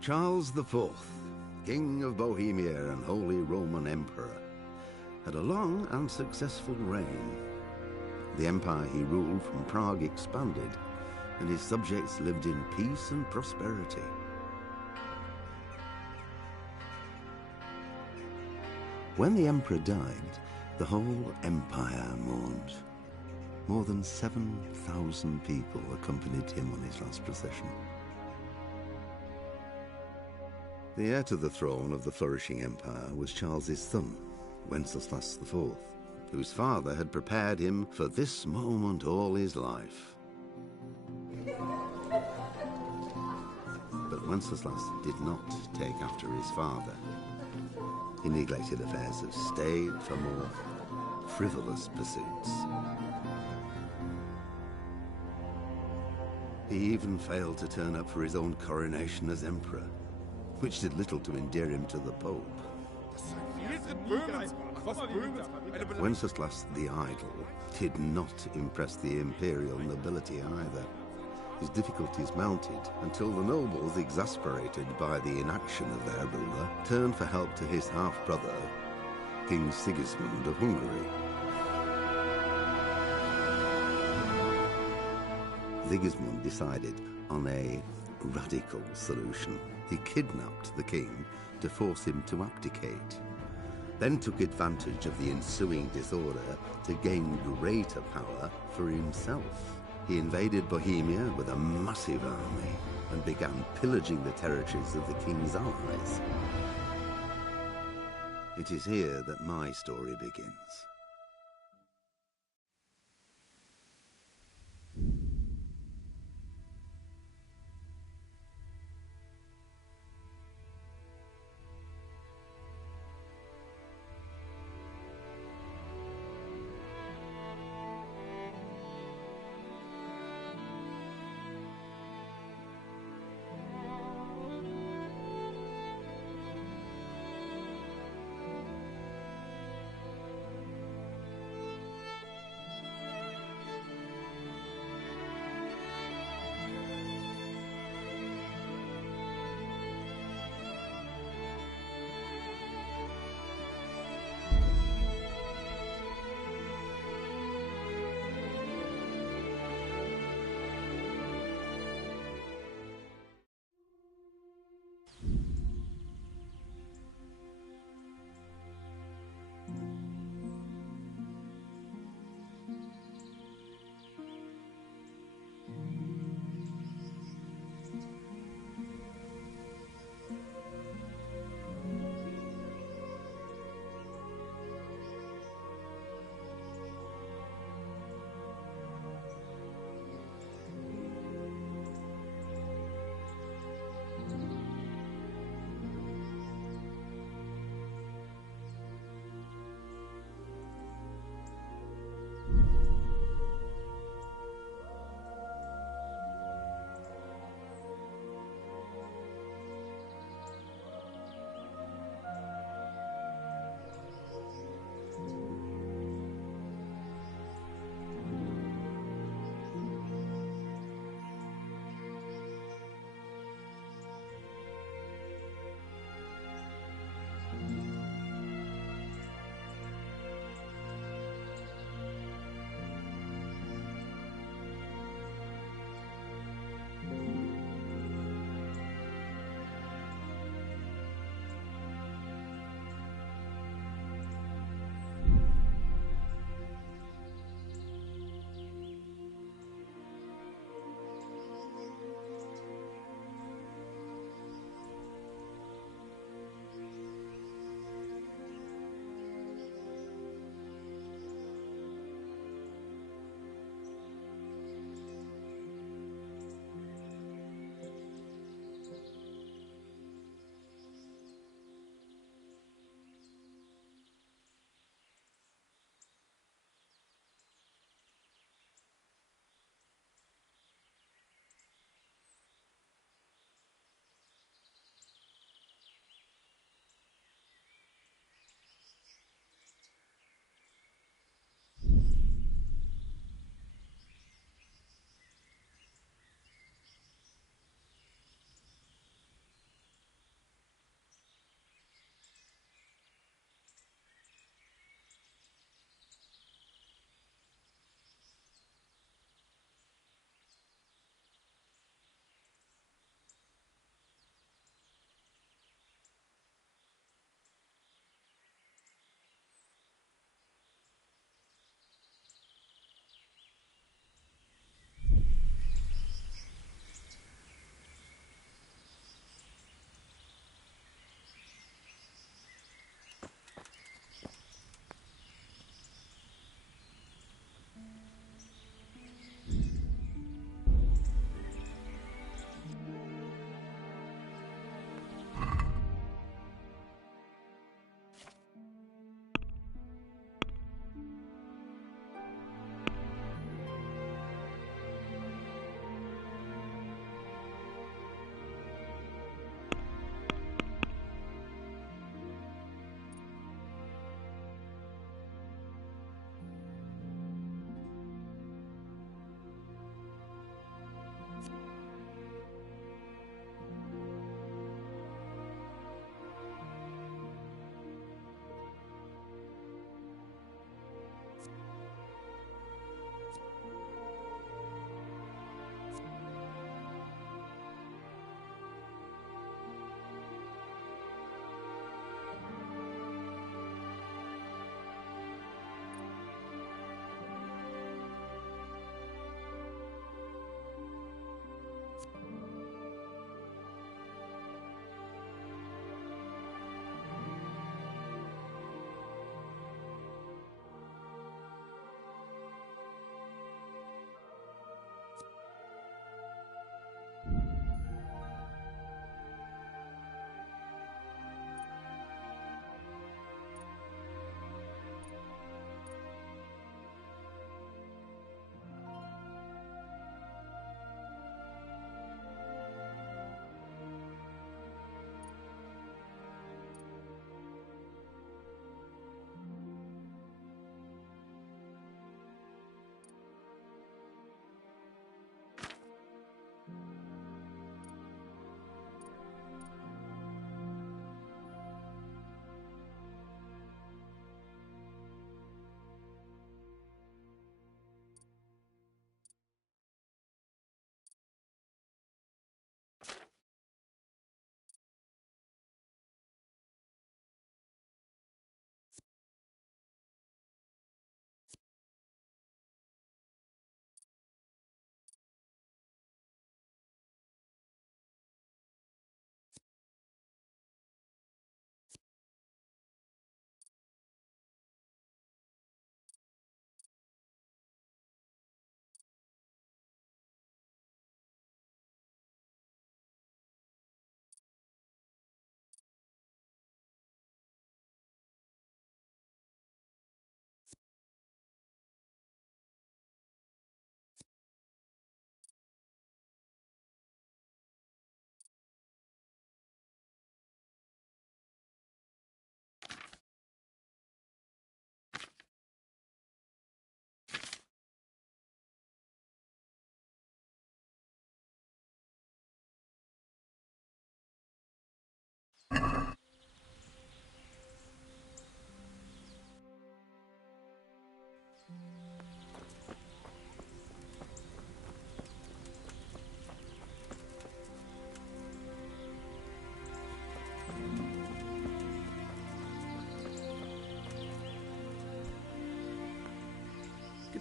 Charles IV, King of Bohemia and Holy Roman Emperor, had a long and successful reign. The empire he ruled from Prague expanded, and his subjects lived in peace and prosperity. When the emperor died, the whole empire mourned. More than 7,000 people accompanied him on his last procession. The heir to the throne of the flourishing empire was Charles's son, Wenceslaus IV, whose father had prepared him for this moment all his life. But Wenceslaus did not take after his father. He neglected affairs of state for more frivolous pursuits. He even failed to turn up for his own coronation as emperor, which did little to endear him to the Pope. Wenceslaus the Idle did not impress the imperial nobility either. His difficulties mounted until the nobles, exasperated by the inaction of their ruler, turned for help to his half-brother, King Sigismund of Hungary. Sigismund decided on a radical solution. He kidnapped the king to force him to abdicate, then took advantage of the ensuing disorder to gain greater power for himself. He invaded Bohemia with a massive army and began pillaging the territories of the king's allies. It is here that my story begins.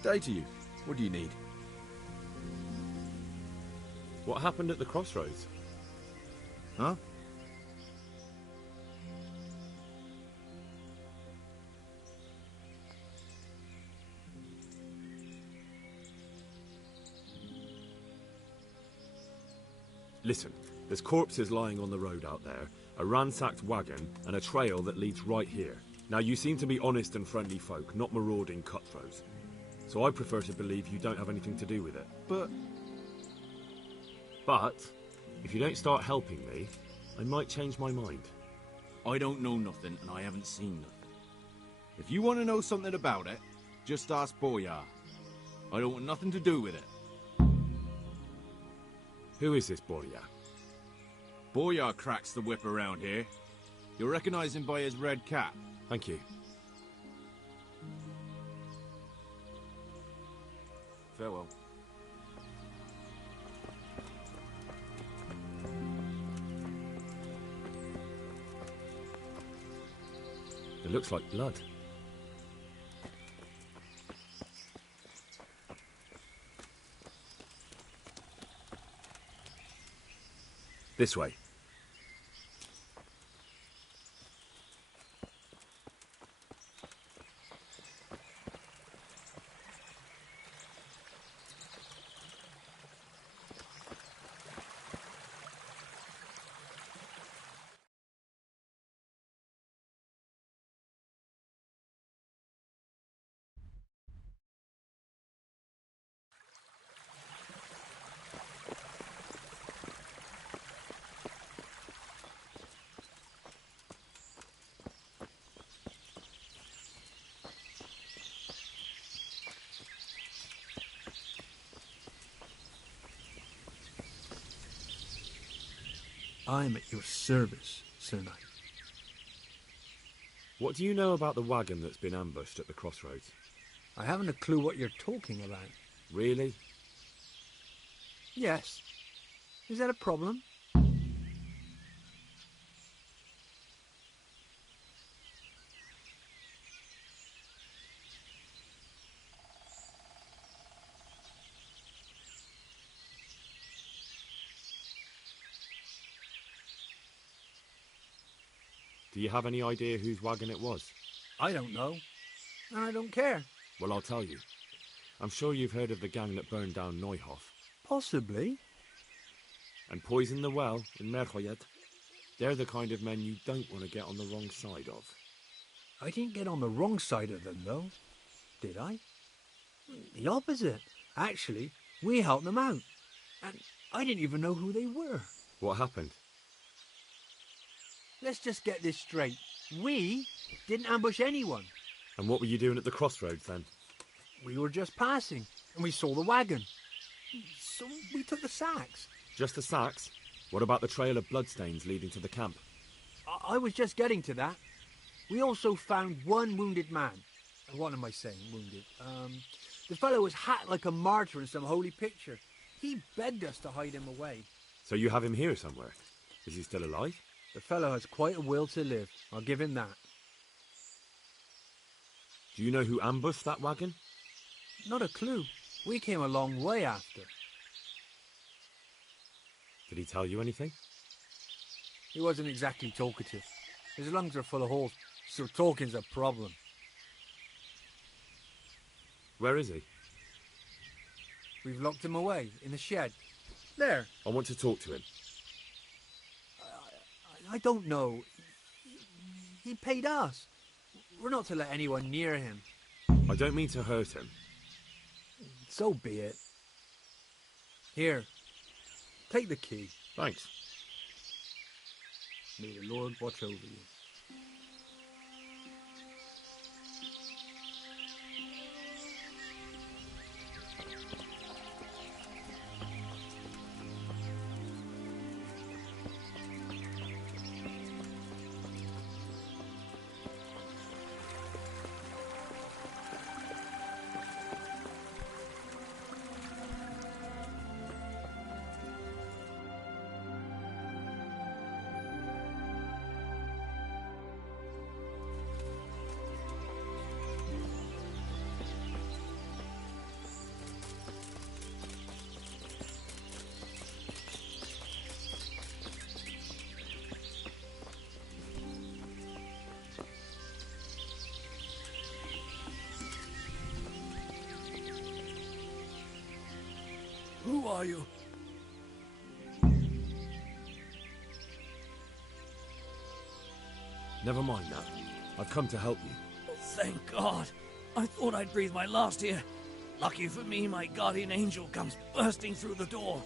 Good day to you. What do you need? What happened at the crossroads? Huh? Listen, there's corpses lying on the road out there, a ransacked wagon, and a trail that leads right here. Now, you seem to be honest and friendly folk, not marauding cutthroats. So I prefer to believe you don't have anything to do with it. But, if you don't start helping me, I might change my mind. I don't know nothing, and I haven't seen nothing. If you want to know something about it, just ask Boyar. I don't want nothing to do with it. Who is this Boyar? Boyar cracks the whip around here. You'll recognize him by his red cap. Thank you. Farewell. It looks like blood. This way. I'm at your service, Sir Knight. What do you know about the wagon that's been ambushed at the crossroads? I haven't a clue what you're talking about. Really? Yes. Is that a problem? Do you have any idea whose wagon it was? I don't know. And I don't care. Well, I'll tell you. I'm sure you've heard of the gang that burned down Neuhof. Possibly. And poisoned the well in Merhoyed. They're the kind of men you don't want to get on the wrong side of. I didn't get on the wrong side of them, though. Did I? The opposite. Actually, we helped them out. And I didn't even know who they were. What happened? Let's just get this straight. We didn't ambush anyone. And what were you doing at the crossroads then? We were just passing, and we saw the wagon. So we took the sacks. Just the sacks? What about the trail of bloodstains leading to the camp? I was just getting to that. We also found one wounded man. What am I saying, wounded? The fellow was hacked like a martyr in some holy picture. He begged us to hide him away. So you have him here somewhere? Is he still alive? The fellow has quite a will to live. I'll give him that. Do you know who ambushed that wagon? Not a clue. We came a long way after. Did he tell you anything? He wasn't exactly talkative. His lungs are full of holes, so talking's a problem. Where is he? We've locked him away in the shed. There. I want to talk to him. I don't know. He paid us. We're not to let anyone near him. I don't mean to hurt him. So be it. Here. Take the key. Thanks. May the Lord watch over you. are you? Never mind that. I've come to help you. Thank God. I thought I'd breathe my last here. Lucky for me, my guardian angel comes bursting through the door.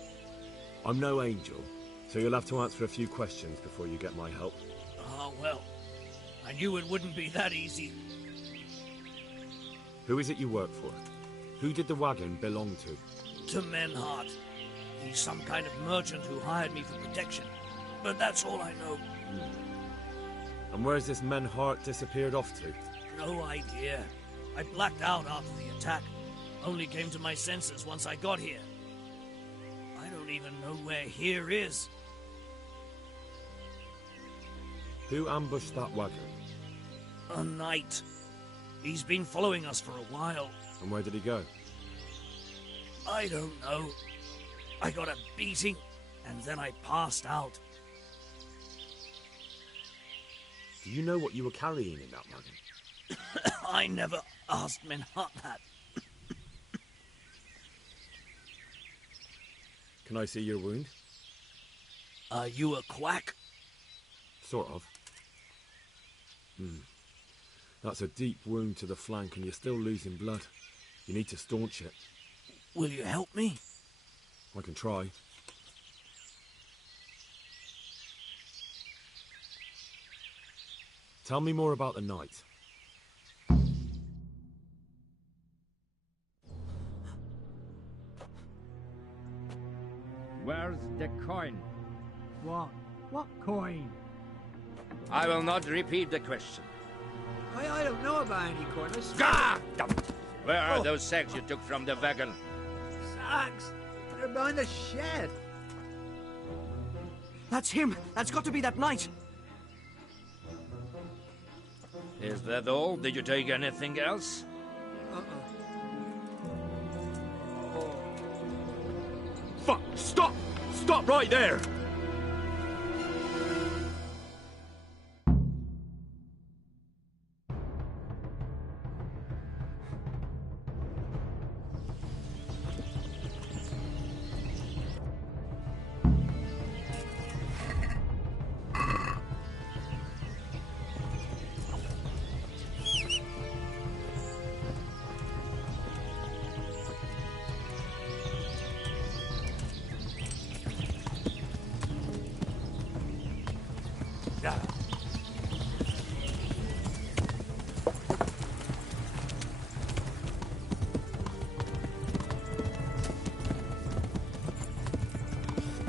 I'm no angel, so you'll have to answer a few questions before you get my help. Ah, well. I knew it wouldn't be that easy. Who is it you work for? Who did the wagon belong to? To Menhart. He's some kind of merchant who hired me for protection. But that's all I know. And where's this Menhart disappeared off to? No idea. I blacked out after the attack. Only came to my senses once I got here. I don't even know where here is. Who ambushed that wagon? A knight. He's been following us for a while. And where did he go? I don't know. I got a beating, and then I passed out. Do you know what you were carrying in that wagon? I never asked Menhart that. Can I see your wound? Are you a quack? Sort of. That's a deep wound to the flank and you're still losing blood. You need to staunch it. Will you help me? I can try. Tell me more about the night. Where's the coin? What? What coin? I will not repeat the question. I don't know about any coin. I swear. Ah! Where are those sacks you took from the wagon? Sacks! They're behind the shed. That's him! That's got to be that knight! Is that all? Did you take anything else? Fuck! Stop! Stop right there!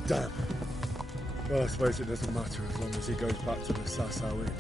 Damn. Well, I suppose it doesn't matter as long as he goes back to the Sasau Inn.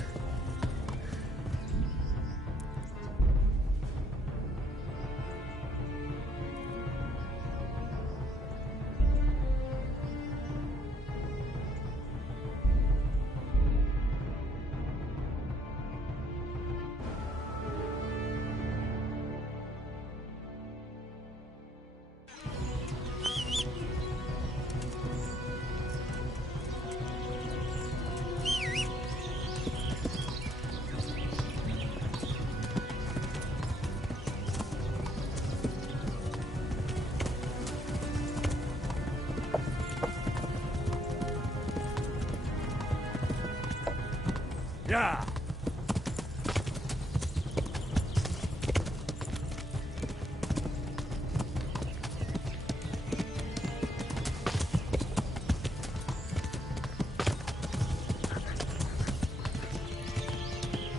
Yeah!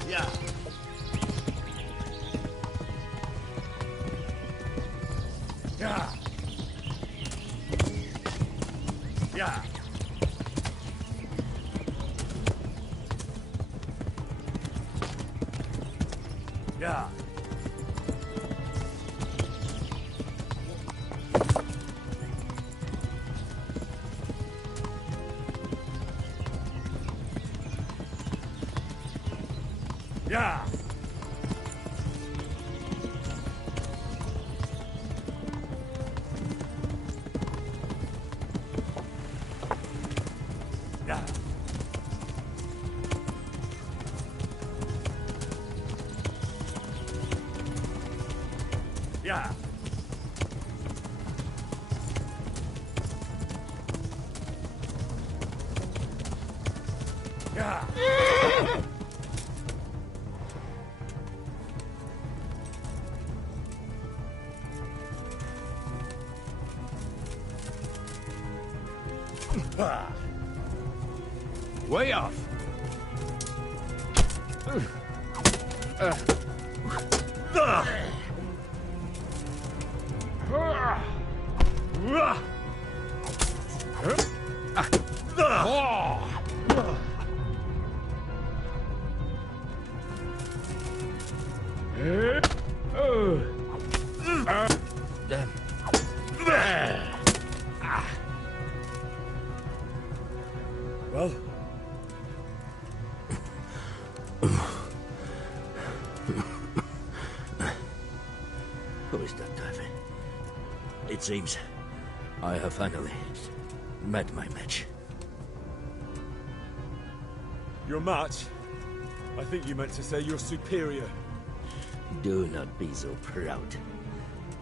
Yeah! Yeah! Yeah! Yeah. Yeah. Yeah. Yeah. Way off! Well? Who is that diver? It seems I have finally met my match. Your match? I think you meant to say your superior. Do not be so proud.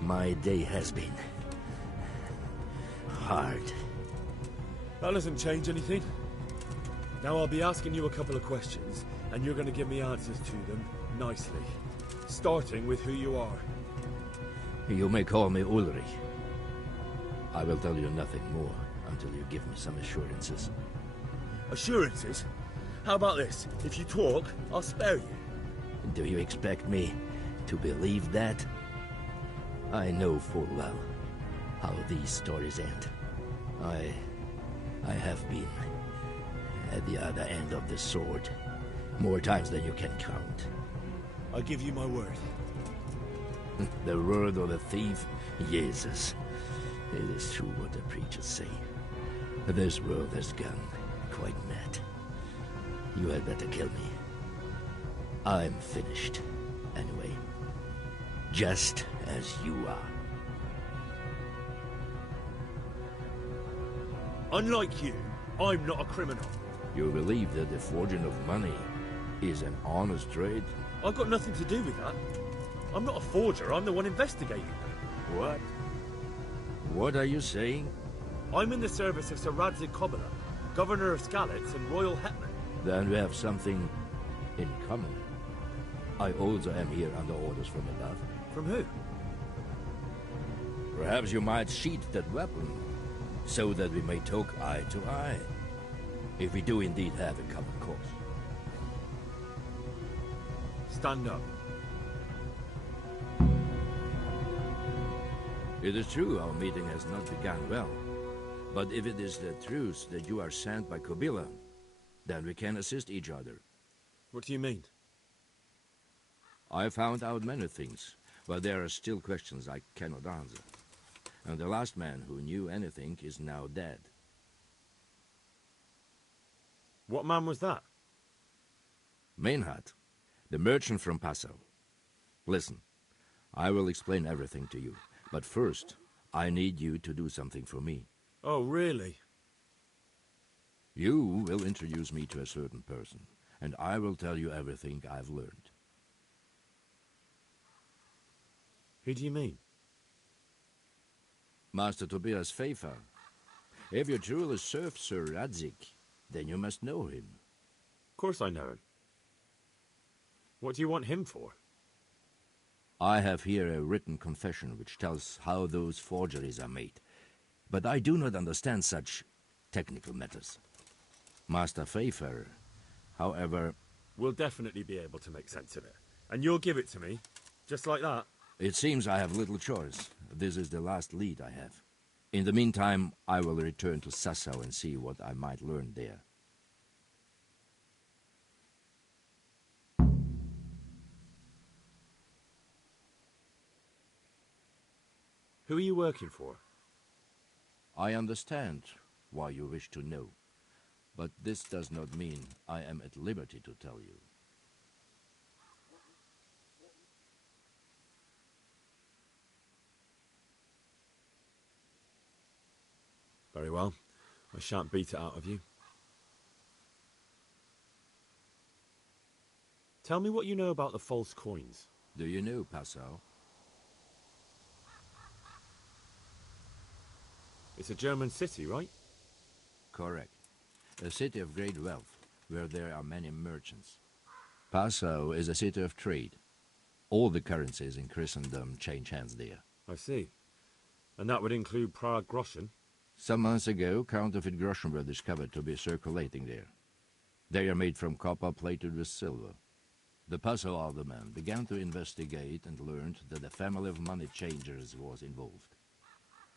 My day has been hard. That doesn't change anything. Now I'll be asking you a couple of questions, and you're going to give me answers to them nicely. Starting with who you are. You may call me Ulrich. I will tell you nothing more until you give me some assurances. Assurances? How about this? If you talk, I'll spare you. Do you expect me to believe that? I know full well how these stories end. I have been at the other end of the sword more times than you can count. I give you my word. The word of the thief? Jesus. It is true what the preachers say. This world has gone quite mad. You had better kill me. I'm finished, anyway. Just as you are. Unlike you, I'm not a criminal. You believe that the forging of money is an honest trade? I've got nothing to do with that. I'm not a forger, I'm the one investigating. What? What are you saying? I'm in the service of Sir Radzig Kobyla, Governor of Skalitz and Royal Hetman. Then we have something in common. I also am here under orders from above. From who? Perhaps you might sheath that weapon, so that we may talk eye to eye. If we do indeed have a common cause. Stand up. It is true our meeting has not begun well. But if it is the truth that you are sent by Kobyla, then we can assist each other. What do you mean? I found out many things, but there are still questions I cannot answer. And the last man who knew anything is now dead. What man was that? Meinhard, the merchant from Passau. Listen, I will explain everything to you, but first, I need you to do something for me. Oh, really? You will introduce me to a certain person, and I will tell you everything I've learned. Who do you mean? Master Tobias Pfeiffer. If you truly serve Sir Radzig, then you must know him. Of course I know him. What do you want him for? I have here a written confession which tells how those forgeries are made, but I do not understand such technical matters. Master Pfeiffer, however... We'll definitely be able to make sense of it. And you'll give it to me, just like that? It seems I have little choice. This is the last lead I have. In the meantime, I will return to Sassau and see what I might learn there. Who are you working for? I understand why you wish to know, but this does not mean I am at liberty to tell you. Very well. I shan't beat it out of you. Tell me what you know about the false coins. Do you know Passau? It's a German city, right? Correct. A city of great wealth, where there are many merchants. Passau is a city of trade. All the currencies in Christendom change hands there. I see. And that would include Prague groschen? Some months ago, counterfeit groschen were discovered to be circulating there. They are made from copper plated with silver. The Passau alderman began to investigate and learned that a family of money changers was involved.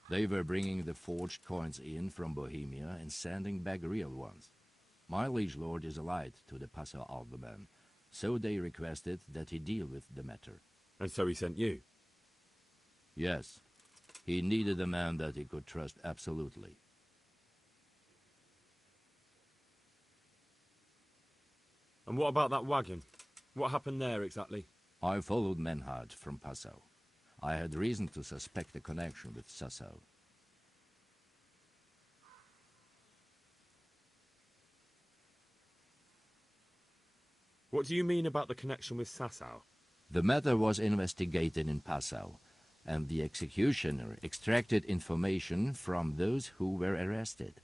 They were bringing the forged coins in from Bohemia and sending back real ones. My liege lord is allied to the Passau alderman, so they requested that he deal with the matter. And so he sent you? Yes. He needed a man that he could trust absolutely. And what about that wagon? What happened there exactly? I followed Menhard from Passau. I had reason to suspect a connection with Sassau. What do you mean about the connection with Sassau? The matter was investigated in Passau, and the executioner extracted information from those who were arrested.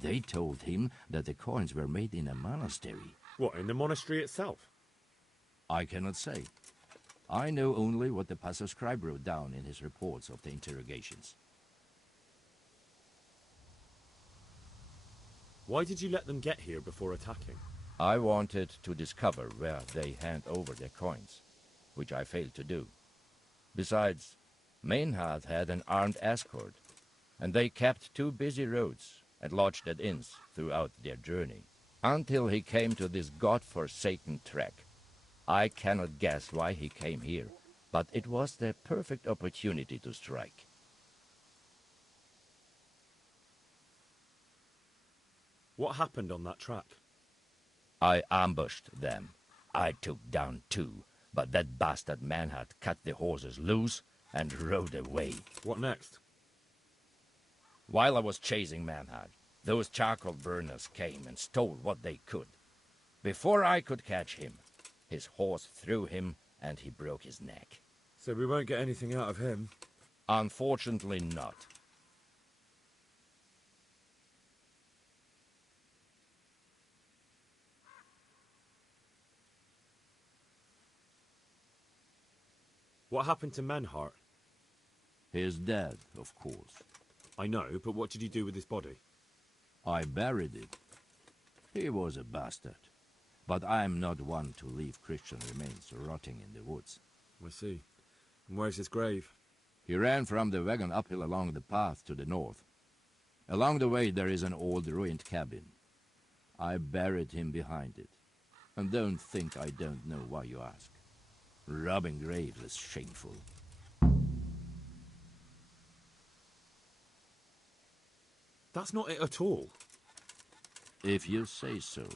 They told him that the coins were made in a monastery. What, in the monastery itself? I cannot say. I know only what the Passau scribe wrote down in his reports of the interrogations. Why did you let them get here before attacking? I wanted to discover where they hand over their coins, which I failed to do. Besides, Meinhard had an armed escort, and they kept 2 busy roads and lodged at inns throughout their journey, until he came to this god-forsaken track. I cannot guess why he came here, but it was the perfect opportunity to strike. What happened on that track? I ambushed them. I took down 2, but that bastard Manhart cut the horses loose and rode away. What next? While I was chasing Manhart, those charcoal burners came and stole what they could. Before I could catch him, his horse threw him and he broke his neck. So we won't get anything out of him? Unfortunately not. What happened to Menhart? He is dead, of course. I know, but what did you do with his body? I buried him. He was a bastard. But I am not one to leave Christian remains rotting in the woods. I see. And where's his grave? He ran from the wagon uphill along the path to the north. Along the way there is an old ruined cabin. I buried him behind it. And don't think I don't know why you ask. Robbing graves is shameful. That's not it at all. If you say so.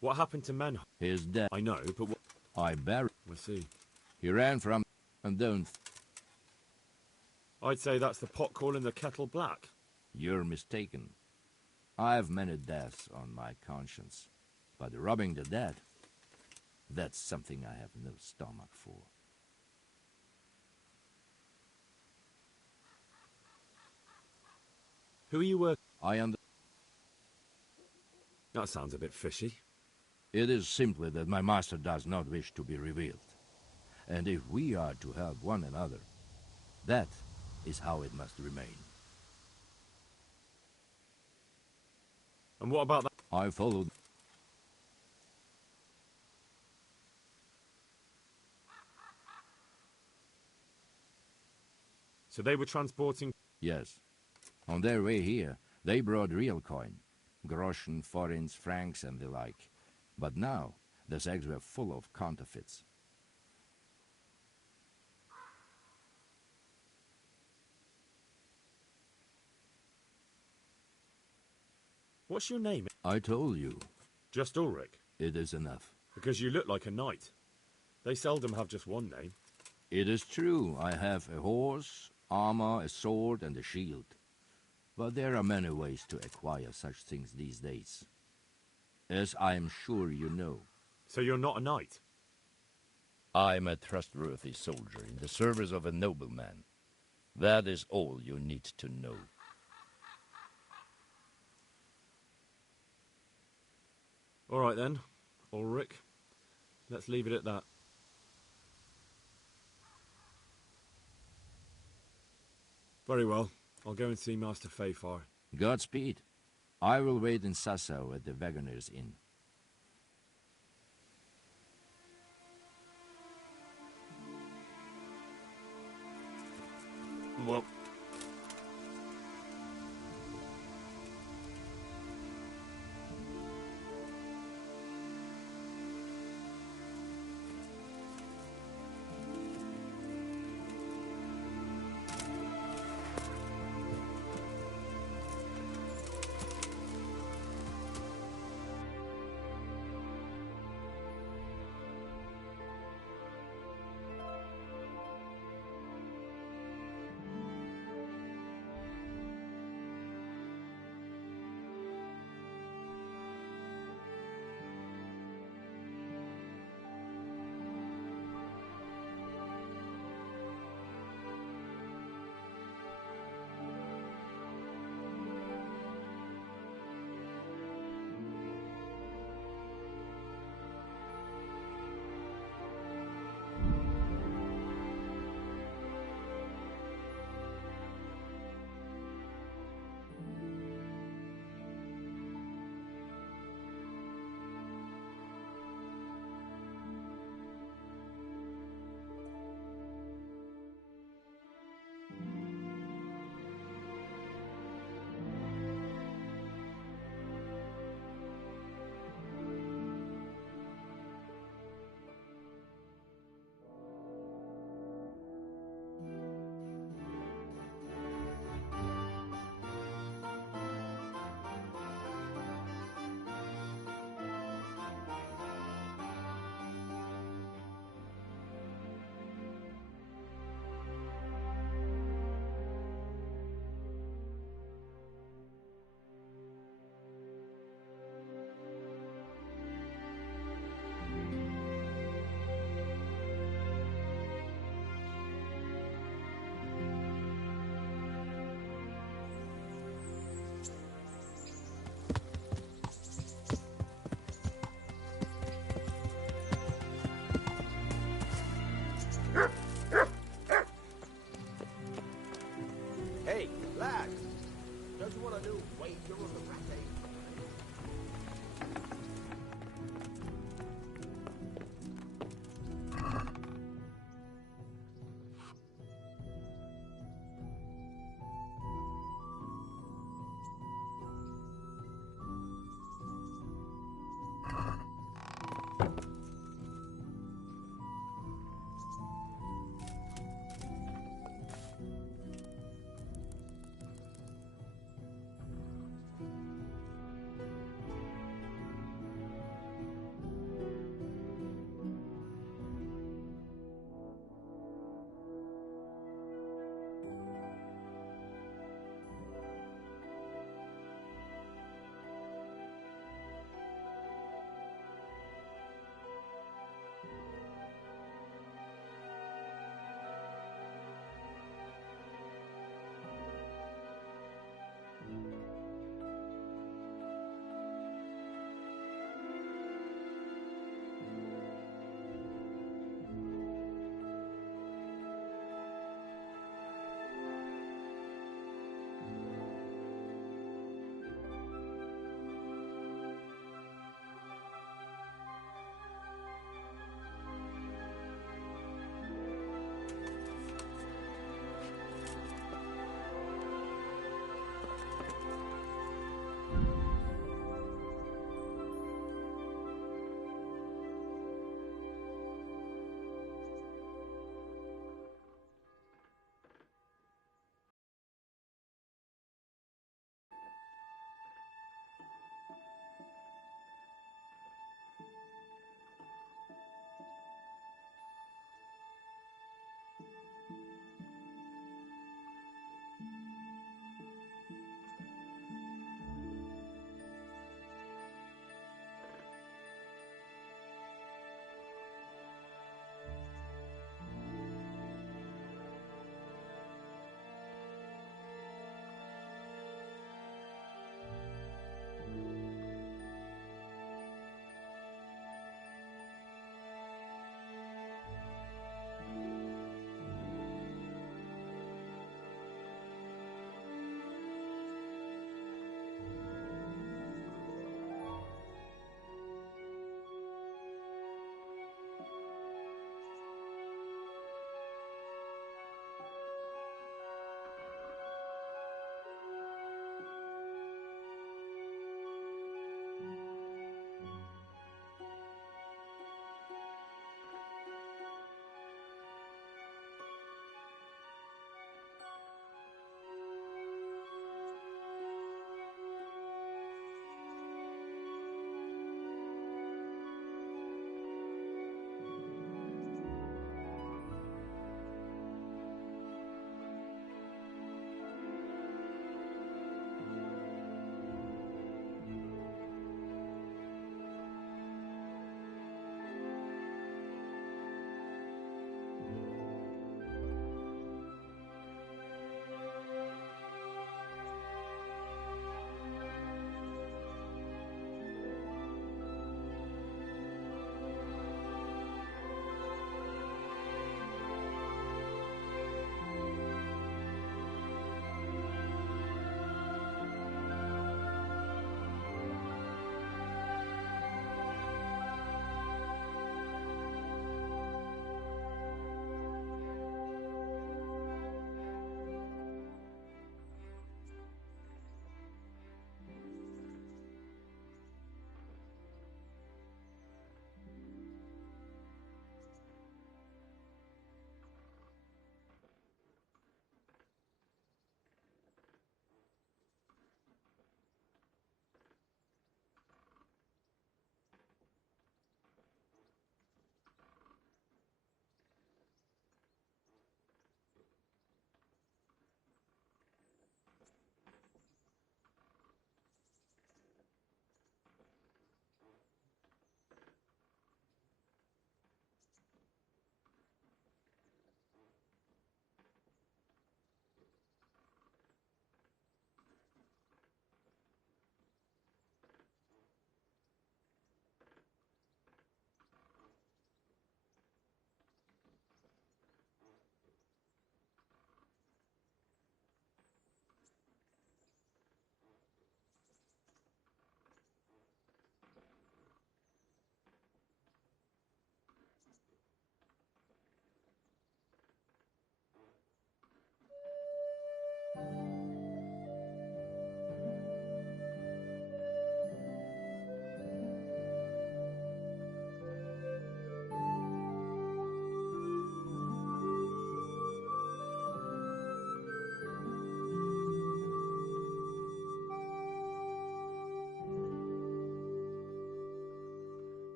What happened to Menhart? He is dead. I know, but what... I buried. I see. He ran from... and don't... I'd say that's the pot calling the kettle black. You're mistaken. I have many deaths on my conscience. But robbing the dead, that's something I have no stomach for. Who are you working? That sounds a bit fishy. It is simply that my master does not wish to be revealed. And if we are to help one another, that is how it must remain. And what about that? I followed. So they were transporting... Yes. On their way here, they brought real coin. Groschen, forints, francs, and the like. But now, the sacks were full of counterfeits. What's your name? I told you. Just Ulrich? It is enough. Because you look like a knight. They seldom have just one name. It is true, I have a horse, armor, a sword, and a shield. But there are many ways to acquire such things these days. As I am sure you know. So you're not a knight? I am a trustworthy soldier in the service of a nobleman. That is all you need to know. All right then, Ulrich. Let's leave it at that. Very well. I'll go and see Master Fafar. Godspeed. I will wait in Sassau at the Wagoner's Inn. Well, Hey, lad! Don't you want to know why you're on the rampage?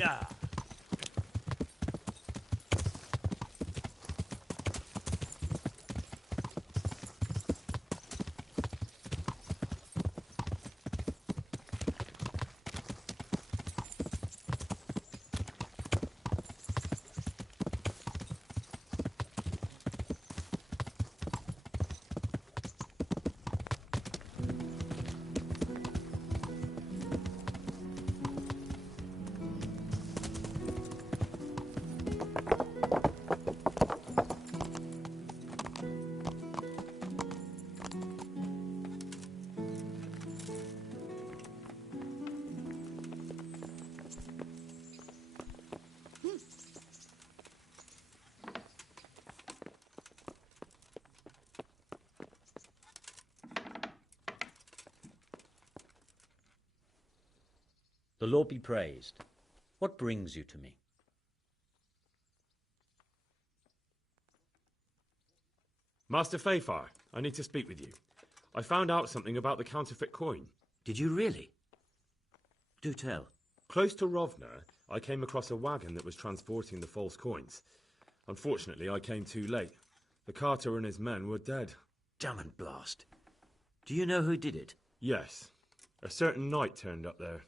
Yeah. The Lord be praised. What brings you to me? Master Fafar, I need to speak with you. I found out something about the counterfeit coin. Did you really? Do tell. Close to Rovna, I came across a wagon that was transporting the false coins. Unfortunately, I came too late. The carter and his men were dead. Damn and blast. Do you know who did it? Yes. A certain knight turned up there.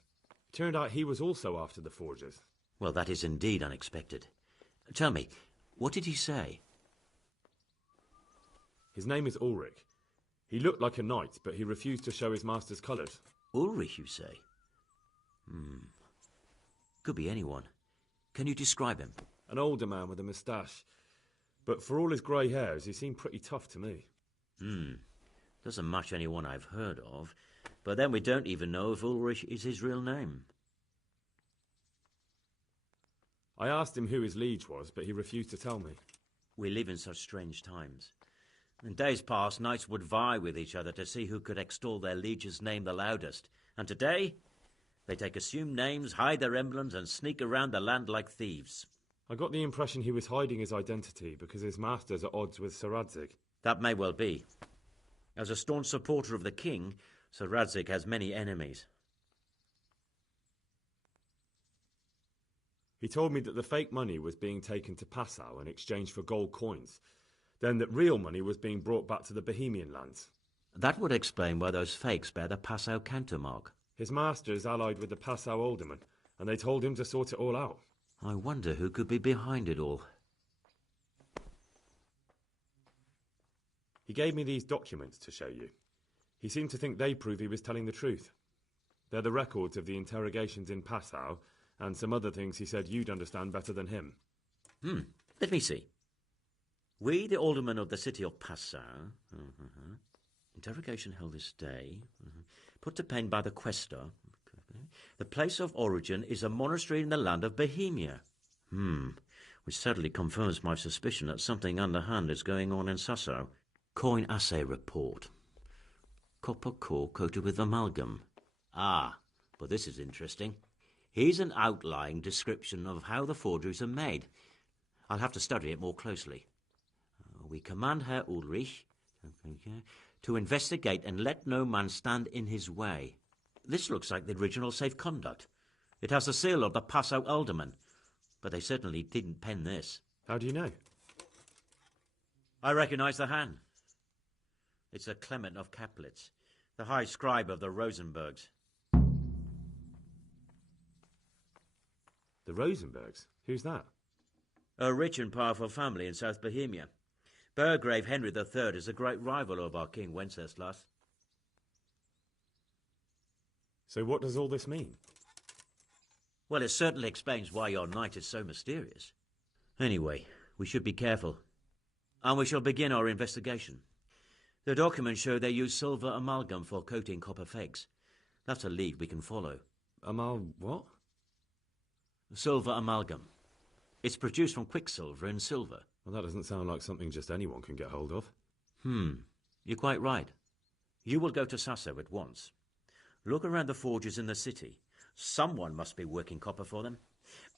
It turned out he was also after the forgers. Well, that is indeed unexpected. Tell me, what did he say? His name is Ulrich. He looked like a knight, but he refused to show his master's colours. Ulrich, you say? Could be anyone. Can you describe him? An older man with a moustache. But for all his grey hairs, he seemed pretty tough to me. Doesn't match anyone I've heard of. But then we don't even know if Ulrich is his real name. I asked him who his liege was, but he refused to tell me. We live in such strange times. In days past, knights would vie with each other to see who could extol their liege's name the loudest. And today, they take assumed names, hide their emblems, and sneak around the land like thieves. I got the impression he was hiding his identity because his master's at odds with Sir Radzig. That may well be. As a staunch supporter of the king, Sir Radzig has many enemies. He told me that the fake money was being taken to Passau in exchange for gold coins, then that real money was being brought back to the Bohemian lands. That would explain why those fakes bear the Passau countermark. His master is allied with the Passau alderman, and they told him to sort it all out. I wonder who could be behind it all. He gave me these documents to show you. He seemed to think they prove he was telling the truth. They're the records of the interrogations in Passau, and some other things he said you'd understand better than him. Let me see. We, the aldermen of the city of Passau, interrogation held this day, put to pen by the questor. The place of origin is a monastery in the land of Bohemia. Which certainly confirms my suspicion that something underhand is going on in Sasso. Coin assay report. Copper core coated with amalgam. But this is interesting. Here's an outline description of how the forgeries are made. I'll have to study it more closely. We command Herr Ulrich to investigate and let no man stand in his way. This looks like the original safe conduct. It has the seal of the Passau alderman, but they certainly didn't pen this. How do you know? I recognize the hand. It's a Clement of Kaplitz, the high scribe of the Rosenbergs. The Rosenbergs? Who's that? A rich and powerful family in South Bohemia. Burgrave Henry III is a great rival of our King Wenceslaus. So what does all this mean? Well, it certainly explains why your knight is so mysterious. Anyway, we should be careful. And we shall begin our investigation. The documents show they use silver amalgam for coating copper fakes. That's a lead we can follow. What? Silver amalgam. It's produced from quicksilver and silver. Well, that doesn't sound like something just anyone can get hold of. You're quite right. You will go to Sasso at once. Look around the forges in the city. Someone must be working copper for them.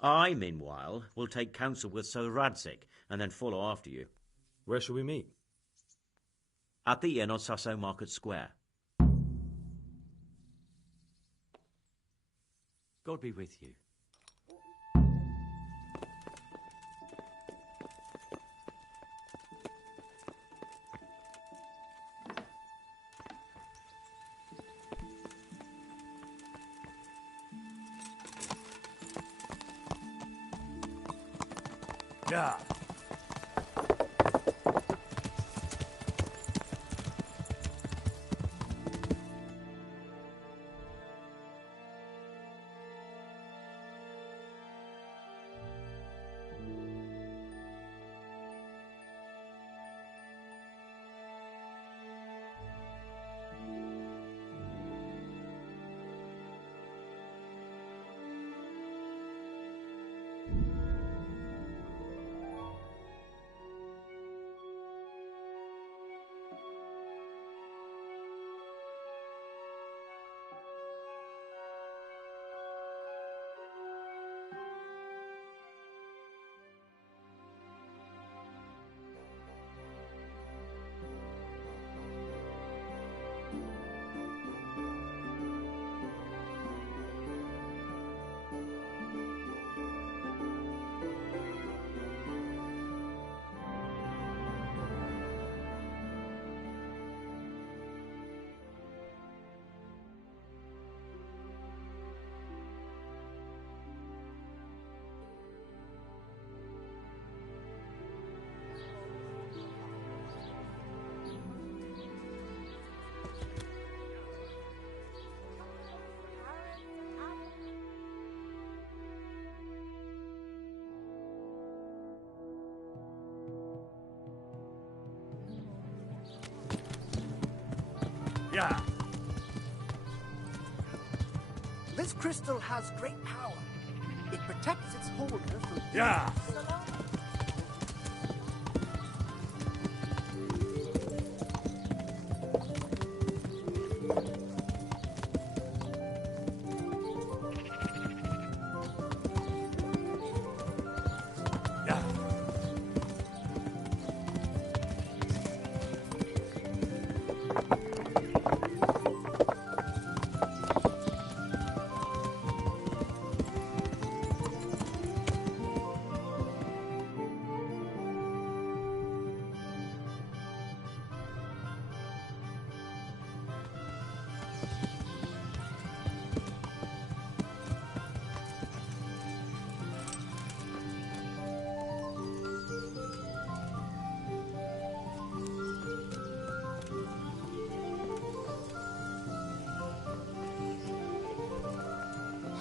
I, meanwhile, will take counsel with Sir Radzig and then follow after you. Where shall we meet? At the inn on Sasso Market Square. God be with you. Yeah. Yeah. This crystal has great power. It protects its holder from... Yeah.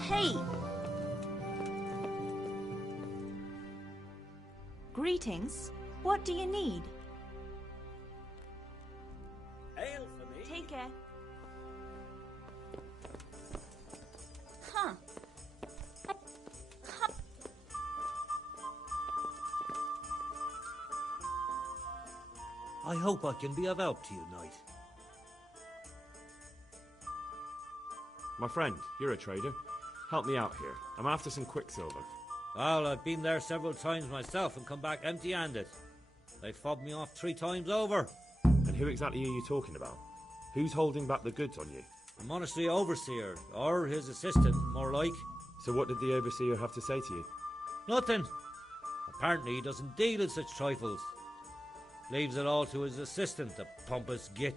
Hey! Greetings. What do you need? Ale for me. Take care. Huh. I hope I can be of help to you, Knight. My friend, you're a trader. Help me out here. I'm after some quicksilver. Well, I've been there several times myself and come back empty-handed. They fobbed me off 3 times over. And who exactly are you talking about? Who's holding back the goods on you? The monastery overseer, or his assistant, more like. So what did the overseer have to say to you? Nothing. Apparently he doesn't deal in such trifles. Leaves it all to his assistant, the pompous git.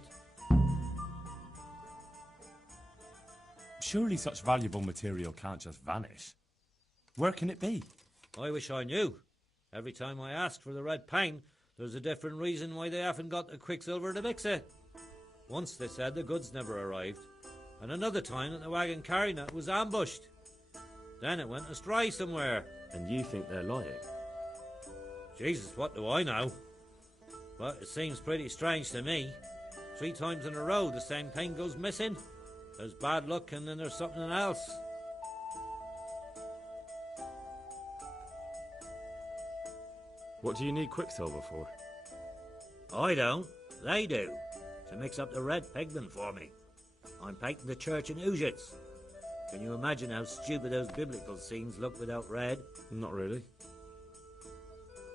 Surely such valuable material can't just vanish. Where can it be? I wish I knew. Every time I ask for the red paint, there's a different reason why they haven't got the quicksilver to mix it. Once they said the goods never arrived, and another time that the wagon carrying it was ambushed. Then it went astray somewhere. And you think they're lying? Jesus, what do I know? But it seems pretty strange to me. 3 times in a row the same thing goes missing. There's bad luck and then there's something else. What do you need quicksilver for? I don't. They do. To mix up the red pigment for me. I'm painting the church in Ujits. Can you imagine how stupid those biblical scenes look without red? Not really.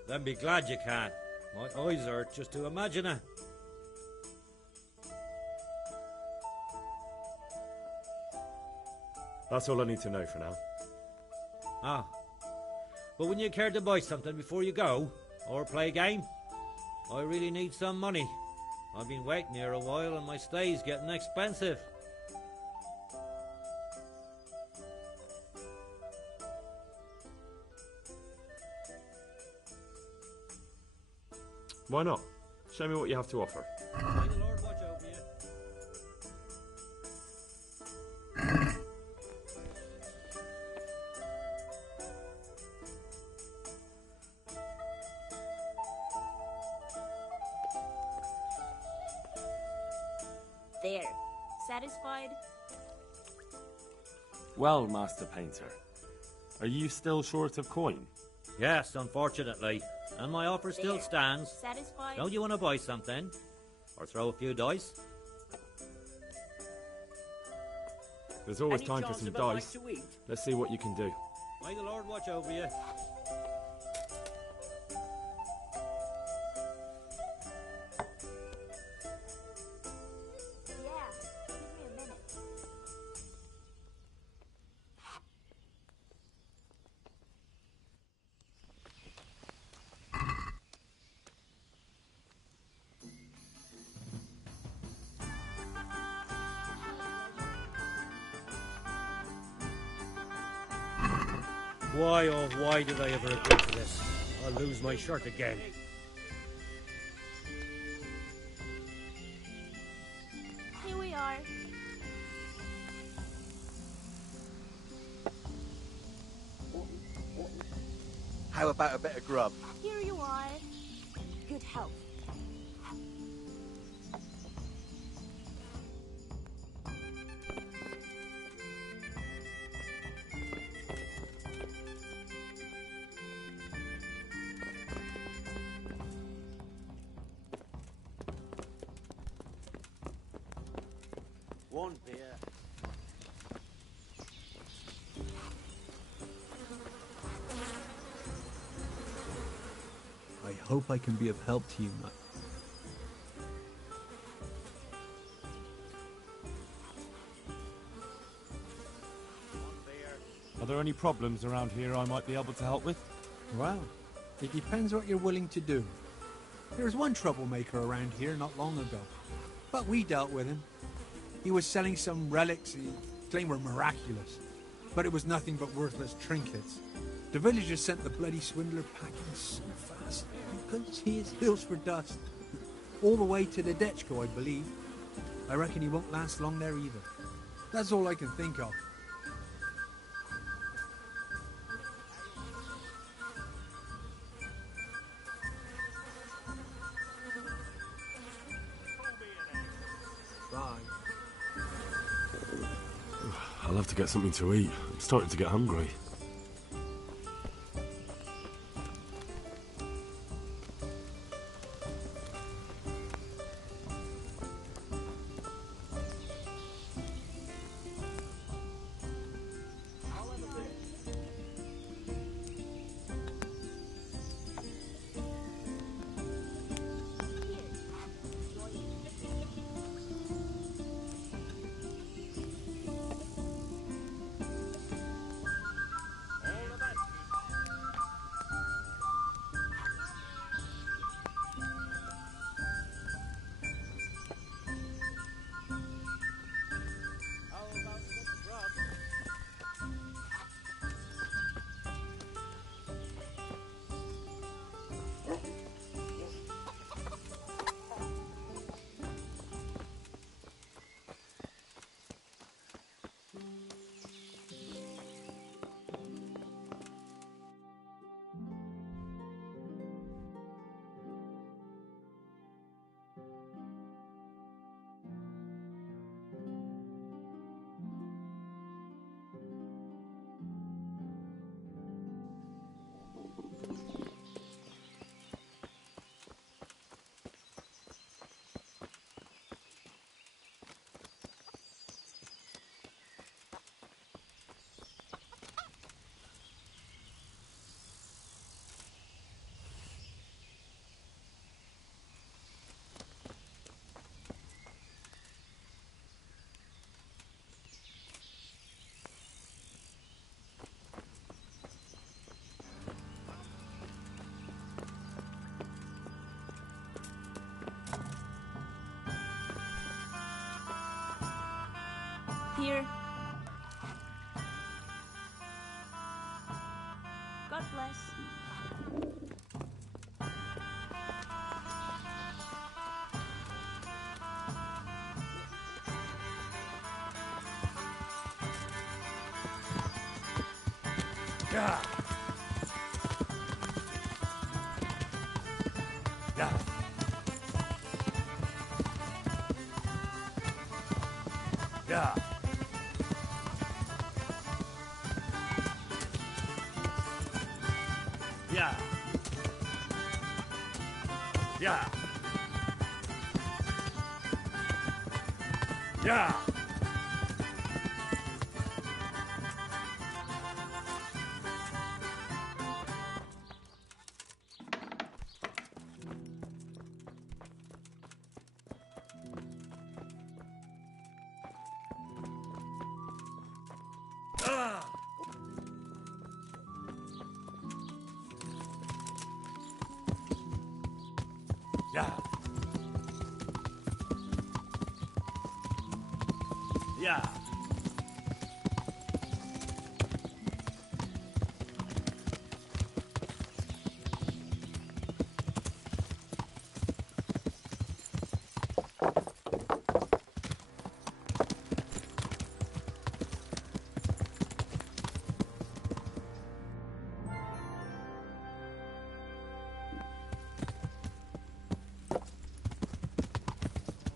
Then be glad you can. My eyes hurt just to imagine it. That's all I need to know for now. Ah. But wouldn't you care to buy something before you go? Or play a game? I really need some money. I've been waiting here a while and my stay's getting expensive. Why not? Show me what you have to offer. May the Lord watch over you. There. Satisfied? Well, Master Painter, are you still short of coin? Yes, unfortunately. And my offer still stands. Satisfied? Don't you want to buy something? Or throw a few dice? There's always Any time for chance some of a bite dice. to eat? Let's see what you can do. May the Lord watch over you. Yeah. Give me a minute. Why, oh why did I ever agree to this? I'll lose my shirt again. Here we are. How about a bit of grub? Here you are. Good health. One beer. I hope I can be of help to you, Matt. Are there any problems around here I might be able to help with? Well, it depends what you're willing to do. There was one troublemaker around here not long ago, but we dealt with him. He was selling some relics he claimed were miraculous, but it was nothing but worthless trinkets. The villagers sent the bloody swindler packing so fast, you couldn't see his heels for dust. All the way to the Dechko, I believe. I reckon he won't last long there either. That's all I can think of. Bye. I'll have to get something to eat. I'm starting to get hungry. Here. God bless. Yeah. Yeah. Yeah. Yeah. Yeah. Yeah. Yeah. Yeah.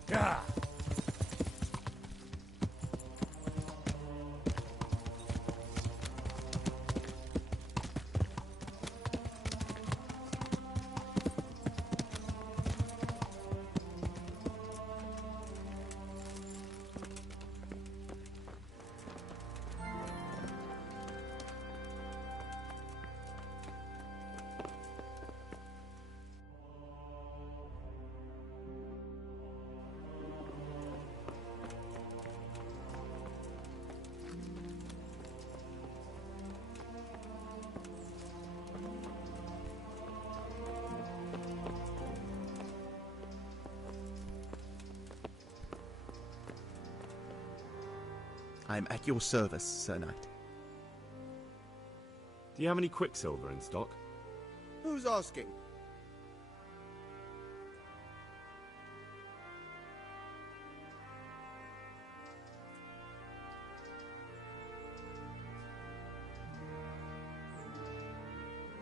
Yeah. I'm at your service, Sir Knight. Do you have any quicksilver in stock? Who's asking?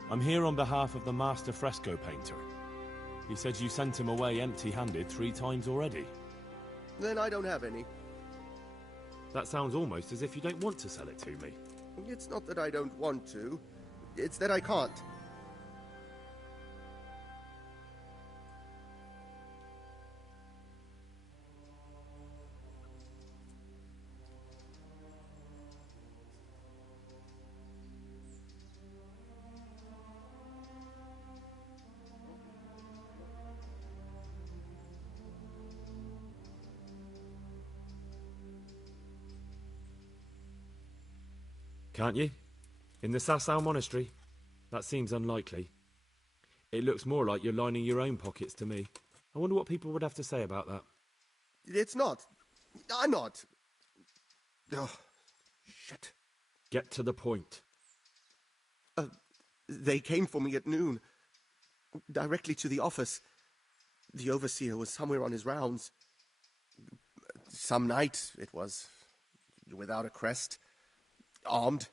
I'm here on behalf of the master fresco painter. He said you sent him away empty-handed 3 times already. Then I don't have any. That sounds almost as if you don't want to sell it to me. It's not that I don't want to. It's that I can't. Can't you? In the Sasau monastery? That seems unlikely. It looks more like you're lining your own pockets to me. I wonder what people would have to say about that. It's not. I'm not. Oh, shit. Get to the point. They came for me at noon. Directly to the office. The overseer was somewhere on his rounds. Some knight, it was. Without a crest. Armed.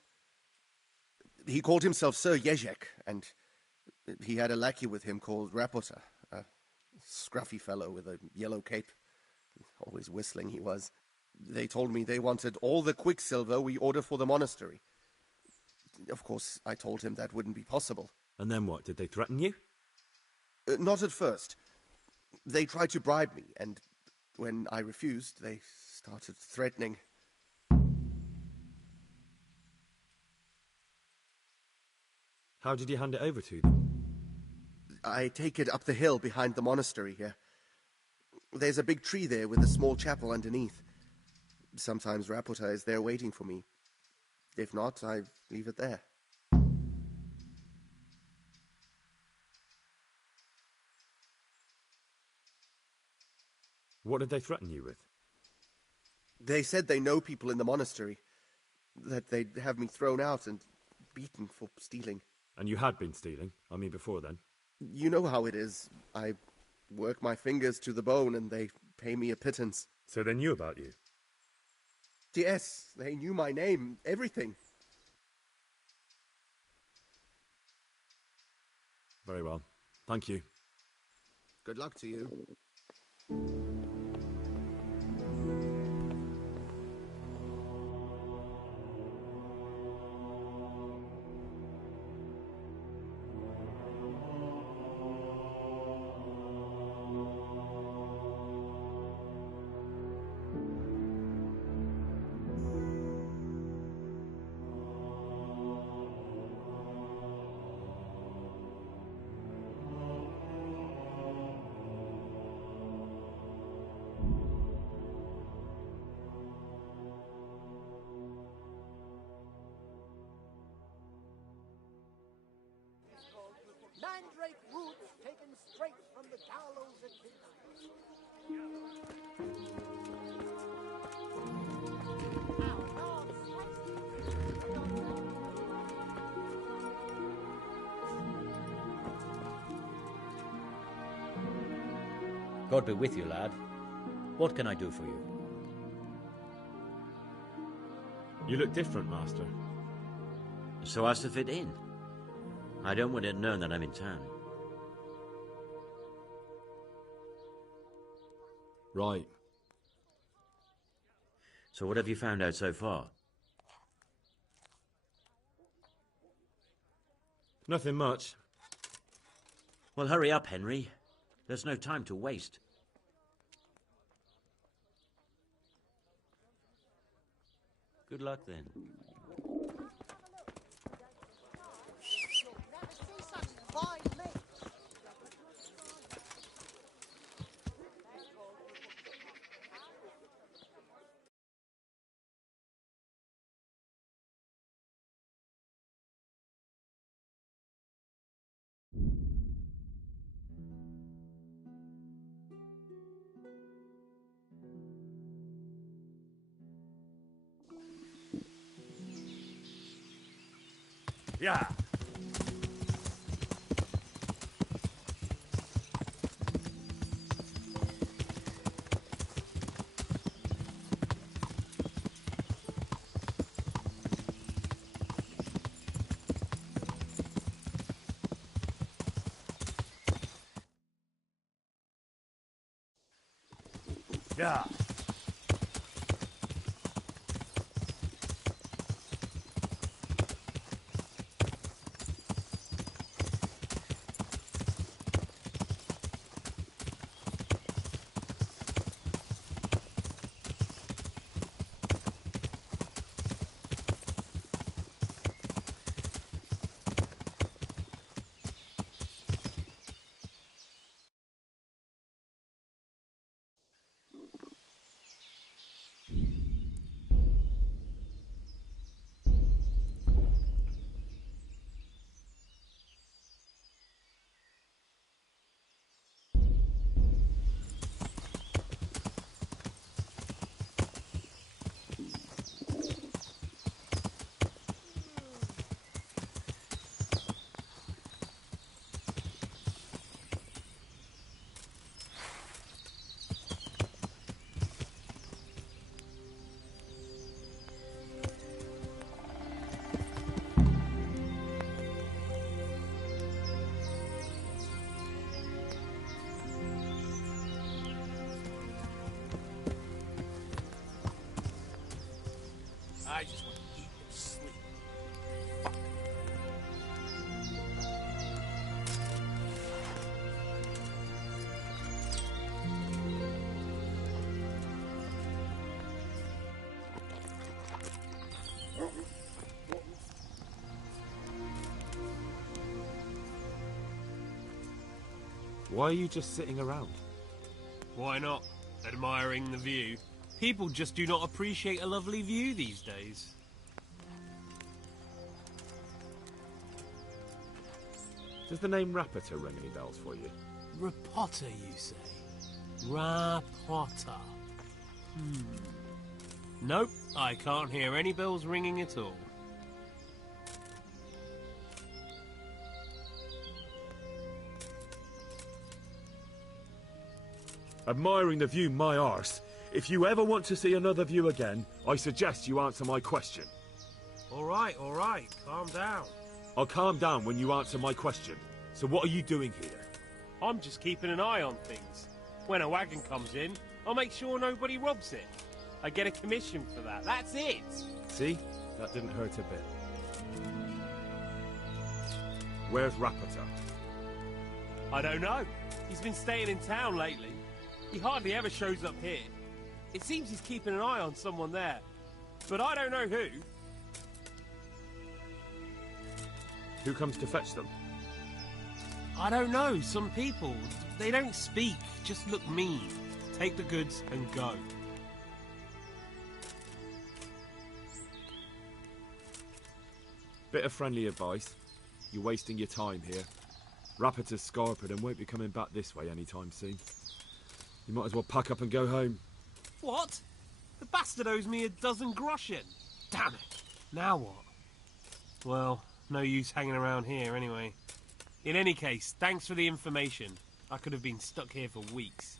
He called himself Sir Jezek, and he had a lackey with him called Rapota, a scruffy fellow with a yellow cape. Always whistling he was. They told me they wanted all the quicksilver we ordered for the monastery. Of course, I told him that wouldn't be possible. And then what? Did they threaten you? Not at first. They tried to bribe me, and when I refused, they started threatening. How did you hand it over to them? I take it up the hill behind the monastery here. There's a big tree there with a small chapel underneath. Sometimes Rapota is there waiting for me. If not, I leave it there. What did they threaten you with? They said they know people in the monastery. That they'd have me thrown out and beaten for stealing. And you had been stealing? I mean, before then? You know how it is. I work my fingers to the bone and they pay me a pittance. So they knew about you? Yes, they knew my name, everything. Very well. Thank you. Good luck to you. Mandrake roots taken straight from the gallows at God be with you, lad. What can I do for you? You look different, Master. So as to fit in. I don't want it known that I'm in town. Right. So what have you found out so far? Nothing much. Well, hurry up, Henry. There's no time to waste. Good luck, then. Yeah. Yeah. I just want to eat and sleep. Why are you just sitting around? Why not? Admiring the view. People just do not appreciate a lovely view these days. Does the name Rapita ring any bells for you? Rapota, you say? Rapota. Nope, I can't hear any bells ringing at all. Admiring the view, my arse. If you ever want to see another view again, I suggest you answer my question. All right, calm down. I'll calm down when you answer my question. So what are you doing here? I'm just keeping an eye on things. When a wagon comes in, I'll make sure nobody robs it. I get a commission for that. That's it. See? That didn't hurt a bit. Where's Rapata? I don't know. He's been staying in town lately. He hardly ever shows up here. It seems he's keeping an eye on someone there. But I don't know who. Who comes to fetch them? I don't know. Some people, they don't speak, just look mean. Take the goods and go. Bit of friendly advice. You're wasting your time here. Rapata's scarpered and won't be coming back this way anytime soon. You might as well pack up and go home. What? The bastard owes me 12 groschen. Damn it. Now what? Well, no use hanging around here anyway. In any case, thanks for the information. I could have been stuck here for weeks.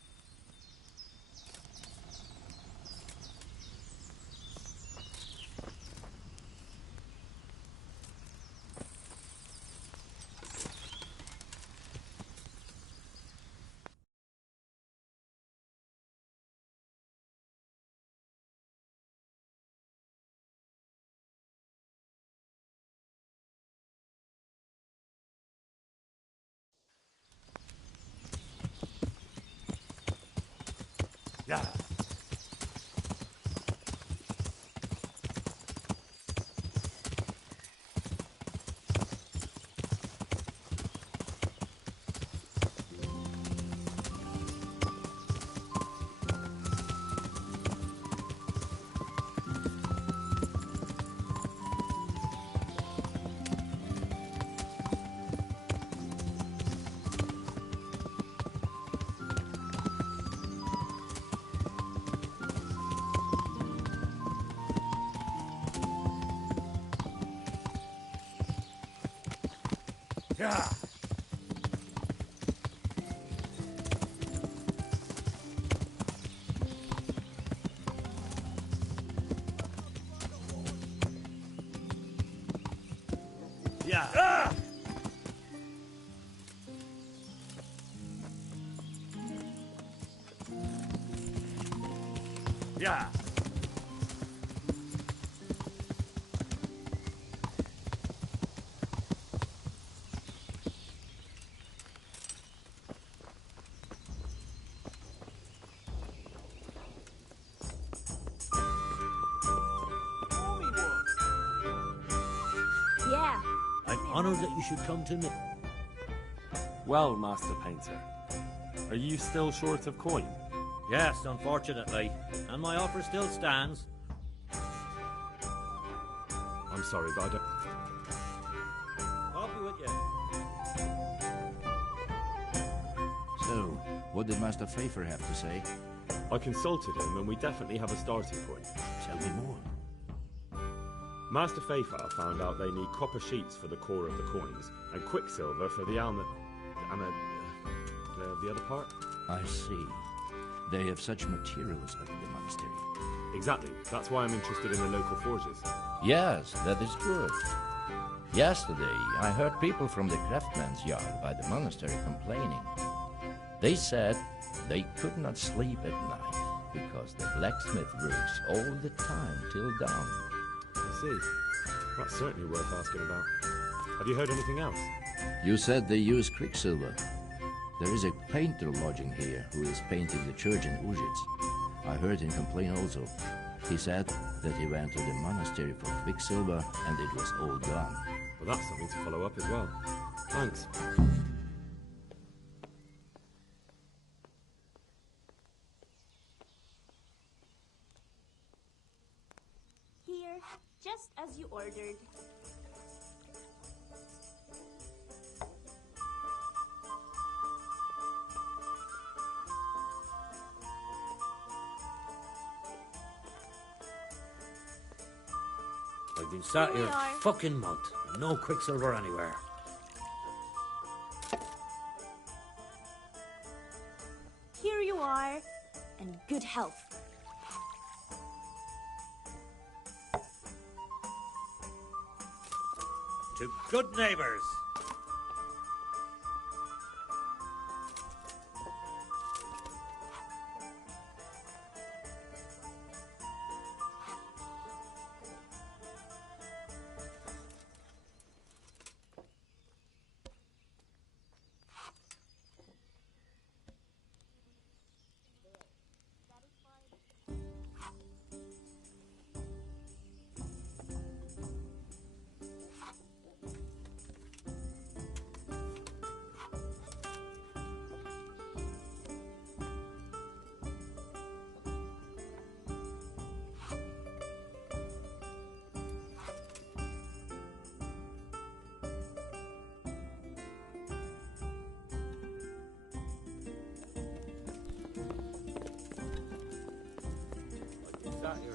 Yeah. Yeah. Yeah. Ah! Yeah. Yeah. I'm honored that you should come to me. Well, Master Painter, are you still short of coin? Yes, unfortunately. And my offer still stands. I'm sorry, but I don't... I'll be with you. So, what did Master Pfeiffer have to say? I consulted him and we definitely have a starting point. Tell me more. Master Pfeiffer found out they need copper sheets for the core of the coins and quicksilver for the the other part. I see. They have such materials at the monastery. Exactly. That's why I'm interested in the local forges. Yes, that is good. Yesterday, I heard people from the craftsman's yard by the monastery complaining. They said they could not sleep at night because the blacksmith works all the time till dawn. I see. That's certainly worth asking about. Have you heard anything else? You said they use quicksilver. There is a painter lodging here who is painting the church in Ujits. I heard him complain also. He said that he went to the monastery for quicksilver and it was all gone. Well, that's something to follow up as well. Thanks. Here, just as you ordered. I've been sat Here we here are. fucking month. No quicksilver anywhere. Here you are, and good health. To good neighbors. that here?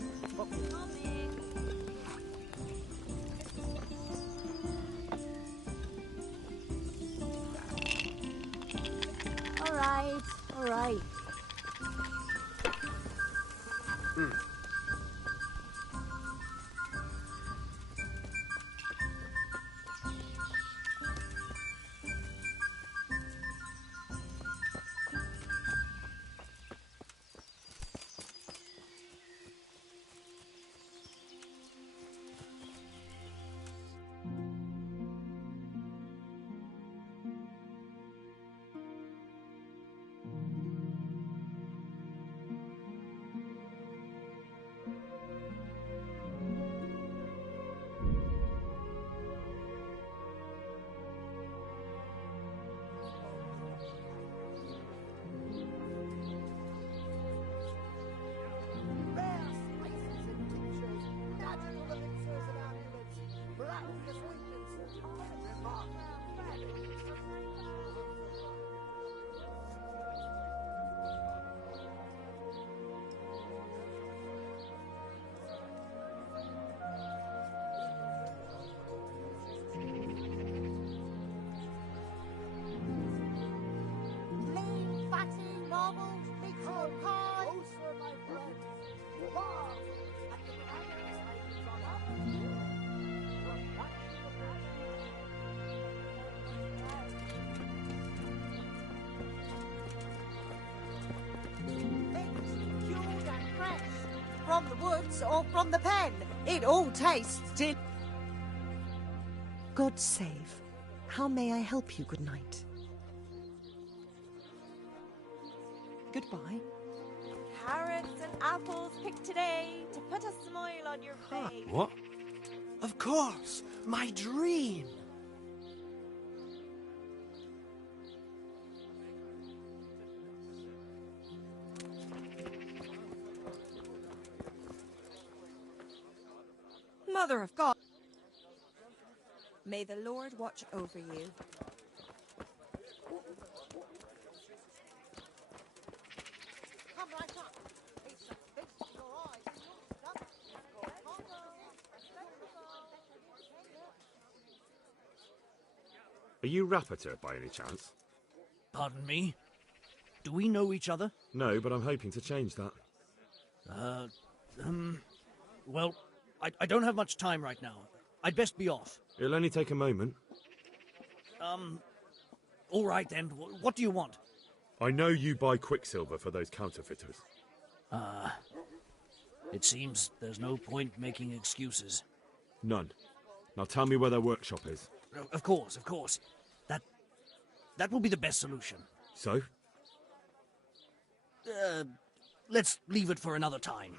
All right. From the woods or from the pen, it all tastes God save. How may I help you, good knight? Goodbye. Carrots and apples picked today to put a smile on your face. What? Of course, my dream. Mother of God. May the Lord watch over you. Come right up. It's a feast for your eyes. Are you Rappator by any chance? Pardon me? Do we know each other? No, but I'm hoping to change that. Well, I don't have much time right now. I'd best be off. It'll only take a moment. All right then. What do you want? I know you buy quicksilver for those counterfeiters. It seems there's no point making excuses. None. Now tell me where their workshop is. Of course. That will be the best solution. So? Let's leave it for another time.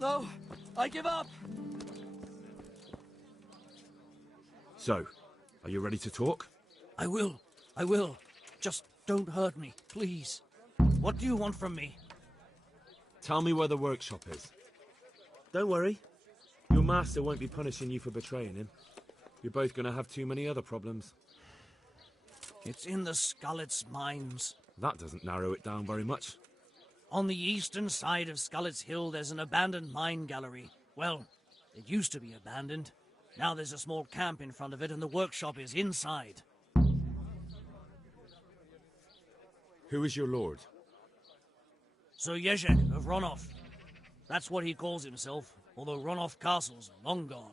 No, I give up. So, are you ready to talk? I will. Just don't hurt me, please. What do you want from me? Tell me where the workshop is. Don't worry. Your master won't be punishing you for betraying him. You're both going to have too many other problems. It's in the Skalitz mines. That doesn't narrow it down very much. On the eastern side of Skalitz Hill, there's an abandoned mine gallery. Well, it used to be abandoned. Now there's a small camp in front of it, and the workshop is inside. Who is your lord? Sir Jezek of Ronov. That's what he calls himself, although Ronov Castle's long gone.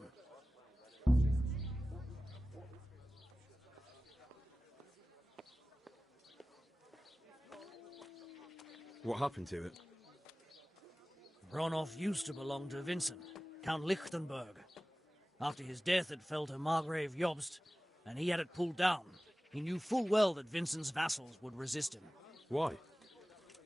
What happened to it? Ronov used to belong to Vincent, Count Lichtenberg. After his death, it fell to Margrave Jobst, and he had it pulled down. He knew full well that Vincent's vassals would resist him. Why?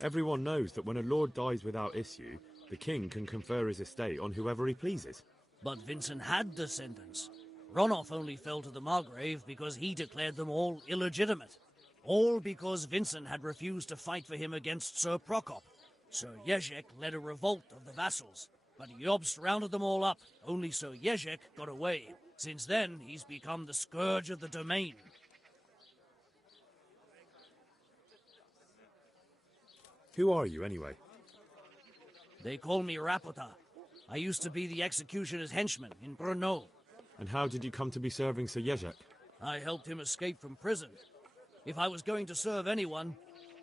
Everyone knows that when a lord dies without issue, The king can confer his estate on whoever he pleases. But Vincent had descendants. Ronolf only fell to the Margrave because he declared them all illegitimate. All because Vincent had refused to fight for him against Sir Prokop. Sir Jezek led a revolt of the vassals, but Jobst rounded them all up. Only Sir Jezek got away. Since then, he's become the scourge of the domain. Who are you, anyway? They call me Rapota. I used to be the executioner's henchman in Brno. And how did you come to be serving Sir Jezek? I helped him escape from prison. If I was going to serve anyone,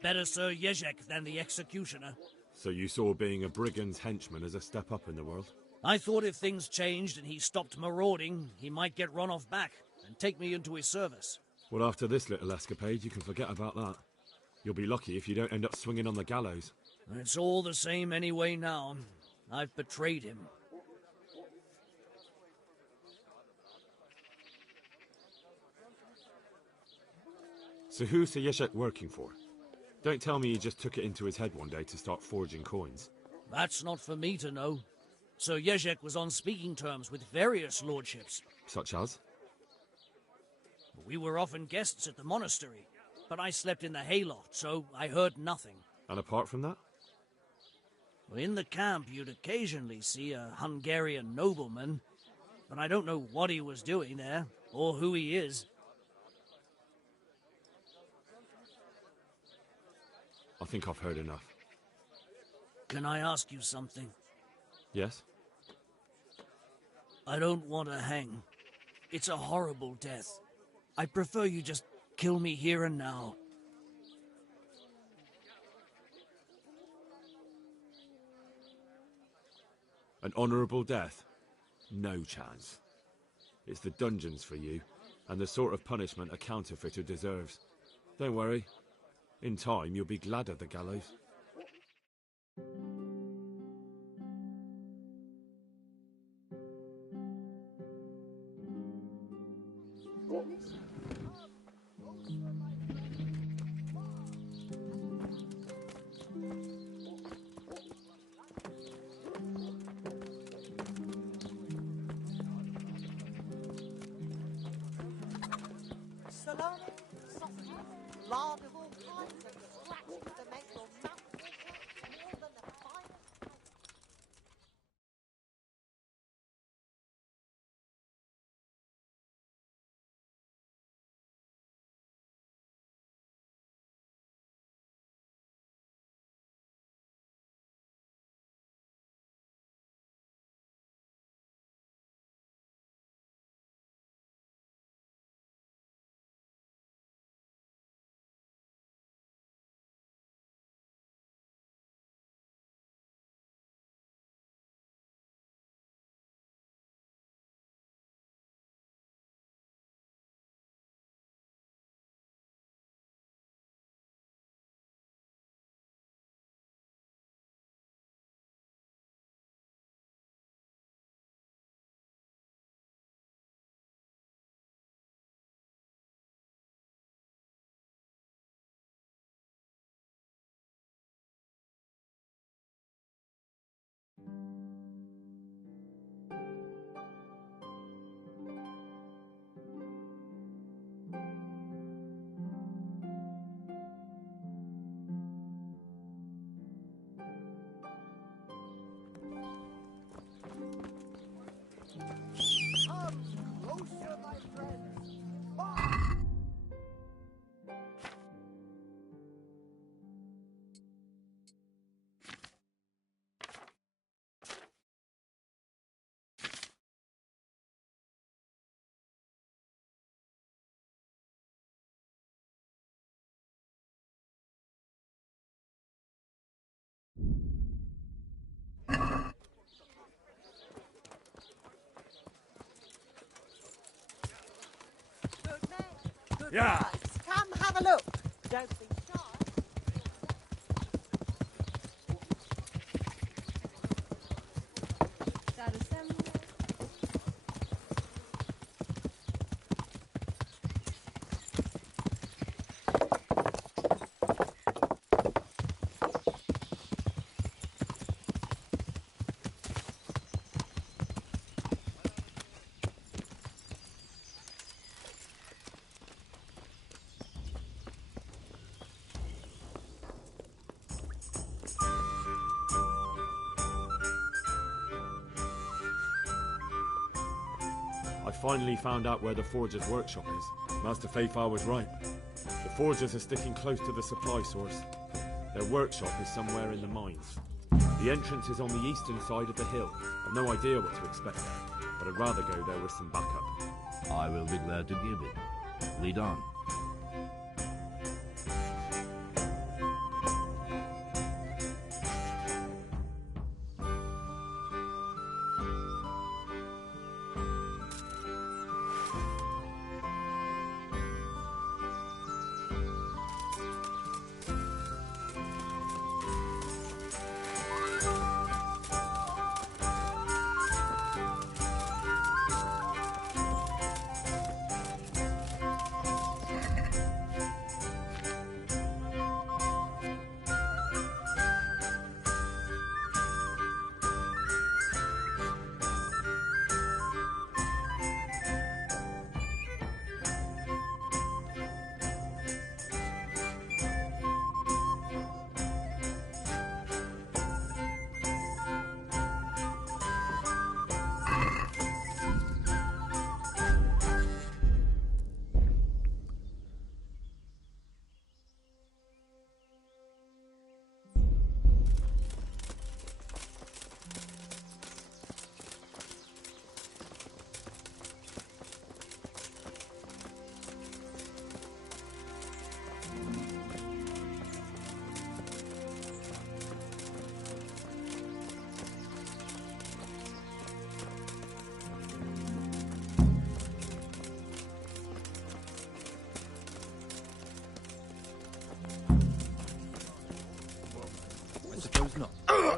better Sir Jezek than the executioner. So you saw being a brigand's henchman as a step up in the world? I thought if things changed and he stopped marauding, he might get Ronolf back and take me into his service. Well, after this little escapade, you can forget about that. You'll be lucky if you don't end up swinging on the gallows. It's all the same anyway now. I've betrayed him. So who's Sir Jezek working for? Don't tell me he just took it into his head one day to start forging coins. That's not for me to know. Sir Jezek was on speaking terms with various lordships. Such as? We were often guests at the monastery, but I slept in the hayloft, so I heard nothing. And apart from that? In the camp, you'd occasionally see a Hungarian nobleman, but I don't know what he was doing there, or who he is. I think I've heard enough. Can I ask you something? Yes? I don't want to hang. It's a horrible death. I prefer you just kill me here and now. An honourable death? No chance. It's the dungeons for you, and the sort of punishment a counterfeiter deserves. Don't worry. In time, you'll be glad of the gallows. Salami, sausages, lard of all kinds, and the scratches that make your mouth water more than the finest. Come closer, my friends. Good Yeah. price. Come have a look. Don't be shy. I finally found out where the Forger's workshop is. Master Fafar was right. The Forgers are sticking close to the supply source. Their workshop is somewhere in the mines. The entrance is on the eastern side of the hill. I've no idea what to expect there, but I'd rather go there with some backup. I will be glad to give it. Lead on.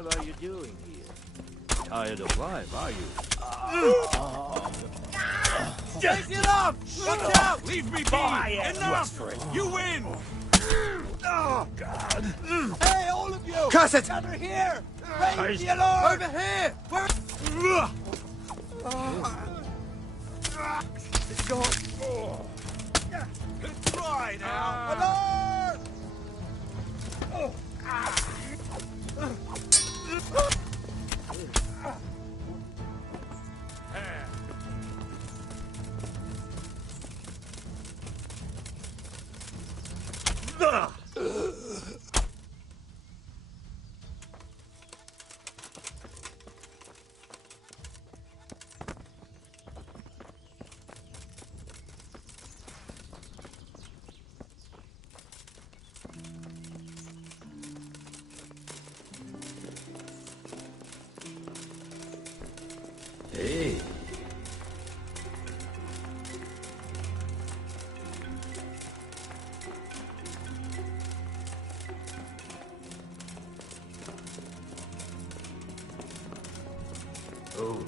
What are you doing here? Tired of life, are you? Take it up! Watch out! Leave me be! Enough! You win! Oh, God. Hey, all of you! Curse it! Gather here! Raise the alarm! Over here! It's gone. Good try now! Alarm! Hey. Oh.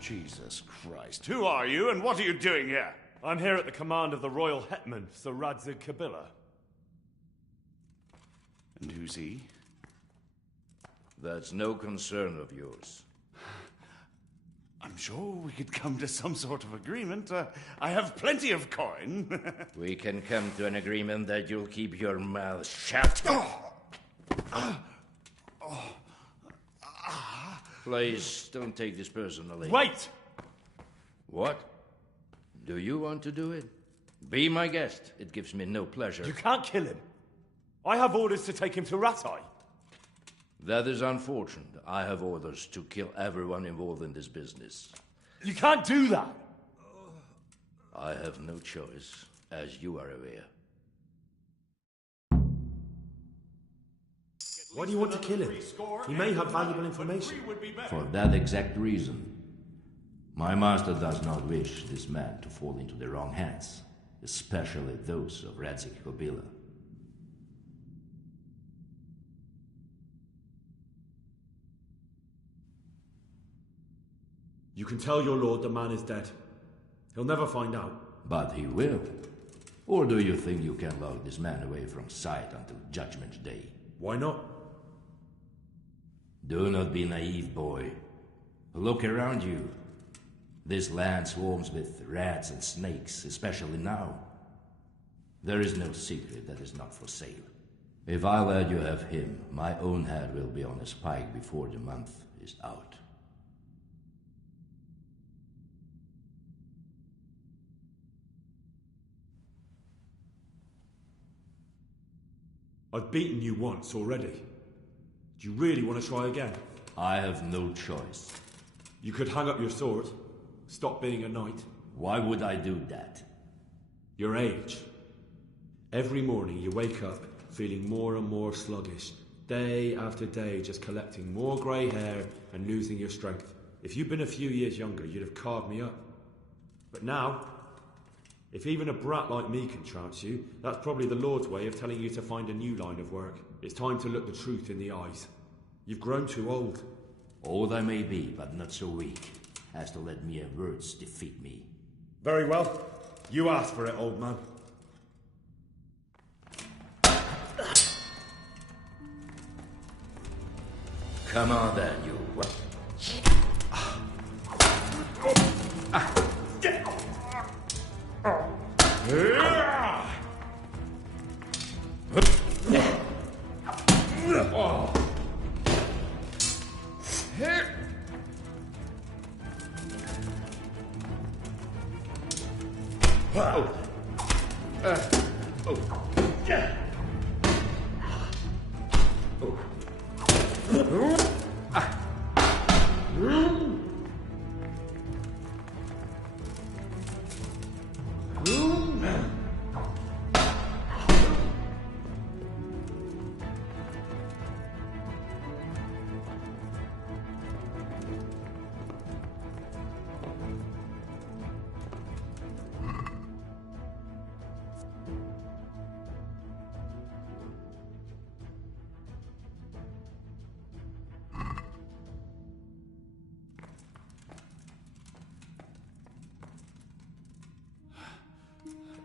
Jesus Christ. Who are you and what are you doing here? I'm here at the command of the royal hetman, Sir Radzig Kobyla. And who's he? That's no concern of yours. I'm sure we could come to some sort of agreement. I have plenty of coin. We can come to an agreement that you'll keep your mouth shut. Please, don't take this personally. Wait! What? Do you want to do it? Be my guest. It gives me no pleasure. You can't kill him. I have orders to take him to Ratai. That is unfortunate. I have orders to kill everyone involved in this business. You can't do that! I have no choice, as you are aware. Why do you want to kill him? He may have valuable information. For that exact reason. My master does not wish this man to fall into the wrong hands, especially those of Radzig Kobyla. You can tell your lord the man is dead. He'll never find out. But he will. Or do you think you can lock this man away from sight until Judgment Day? Why not? Do not be naive, boy. Look around you. This land swarms with rats and snakes, especially now. There is no secret that is not for sale. If I let you have him, my own head will be on a spike before the month is out. I've beaten you once already. Do you really want to try again? I have no choice. You could hang up your sword, stop being a knight. Why would I do that? Your age. Every morning you wake up feeling more and more sluggish. Day after day just collecting more grey hair and losing your strength. If you'd been a few years younger, you'd have carved me up. But now, if even a brat like me can trounce you, that's probably the Lord's way of telling you to find a new line of work. It's time to look the truth in the eyes. You've grown too old. Old I may be, but not so weak as to let mere words defeat me. Very well. You asked for it, old man. Come on then, you...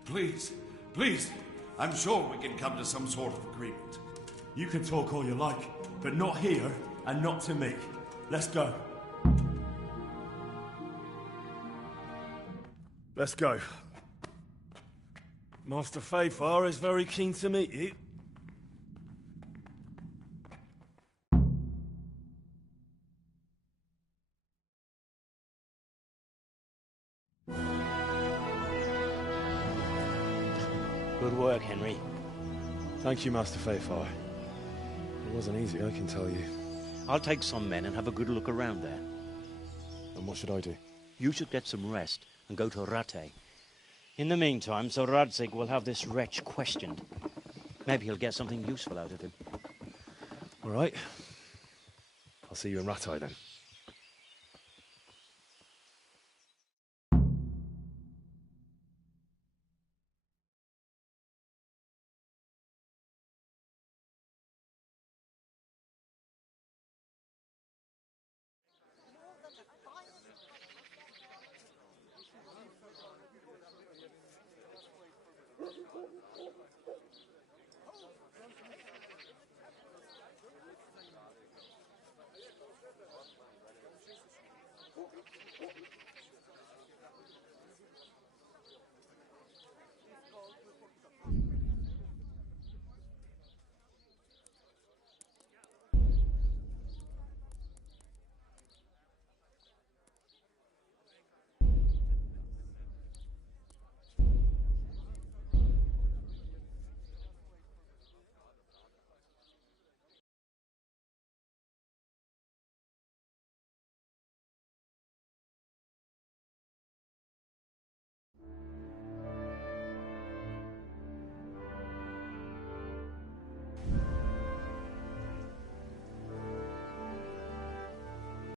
Please, please, I'm sure we can come to some sort of agreement. You can talk all you like, but not here and not to me. Let's go. Let's go. Master Fayfar is very keen to meet you. Good work, Henry. Thank you, Master Fayfar. It wasn't easy, I can tell you. I'll take some men and have a good look around there. And what should I do? You should get some rest and go to Rattay. In the meantime, Sir Radzig will have this wretch questioned. Maybe he'll get something useful out of him. All right. I'll see you in Rattay then.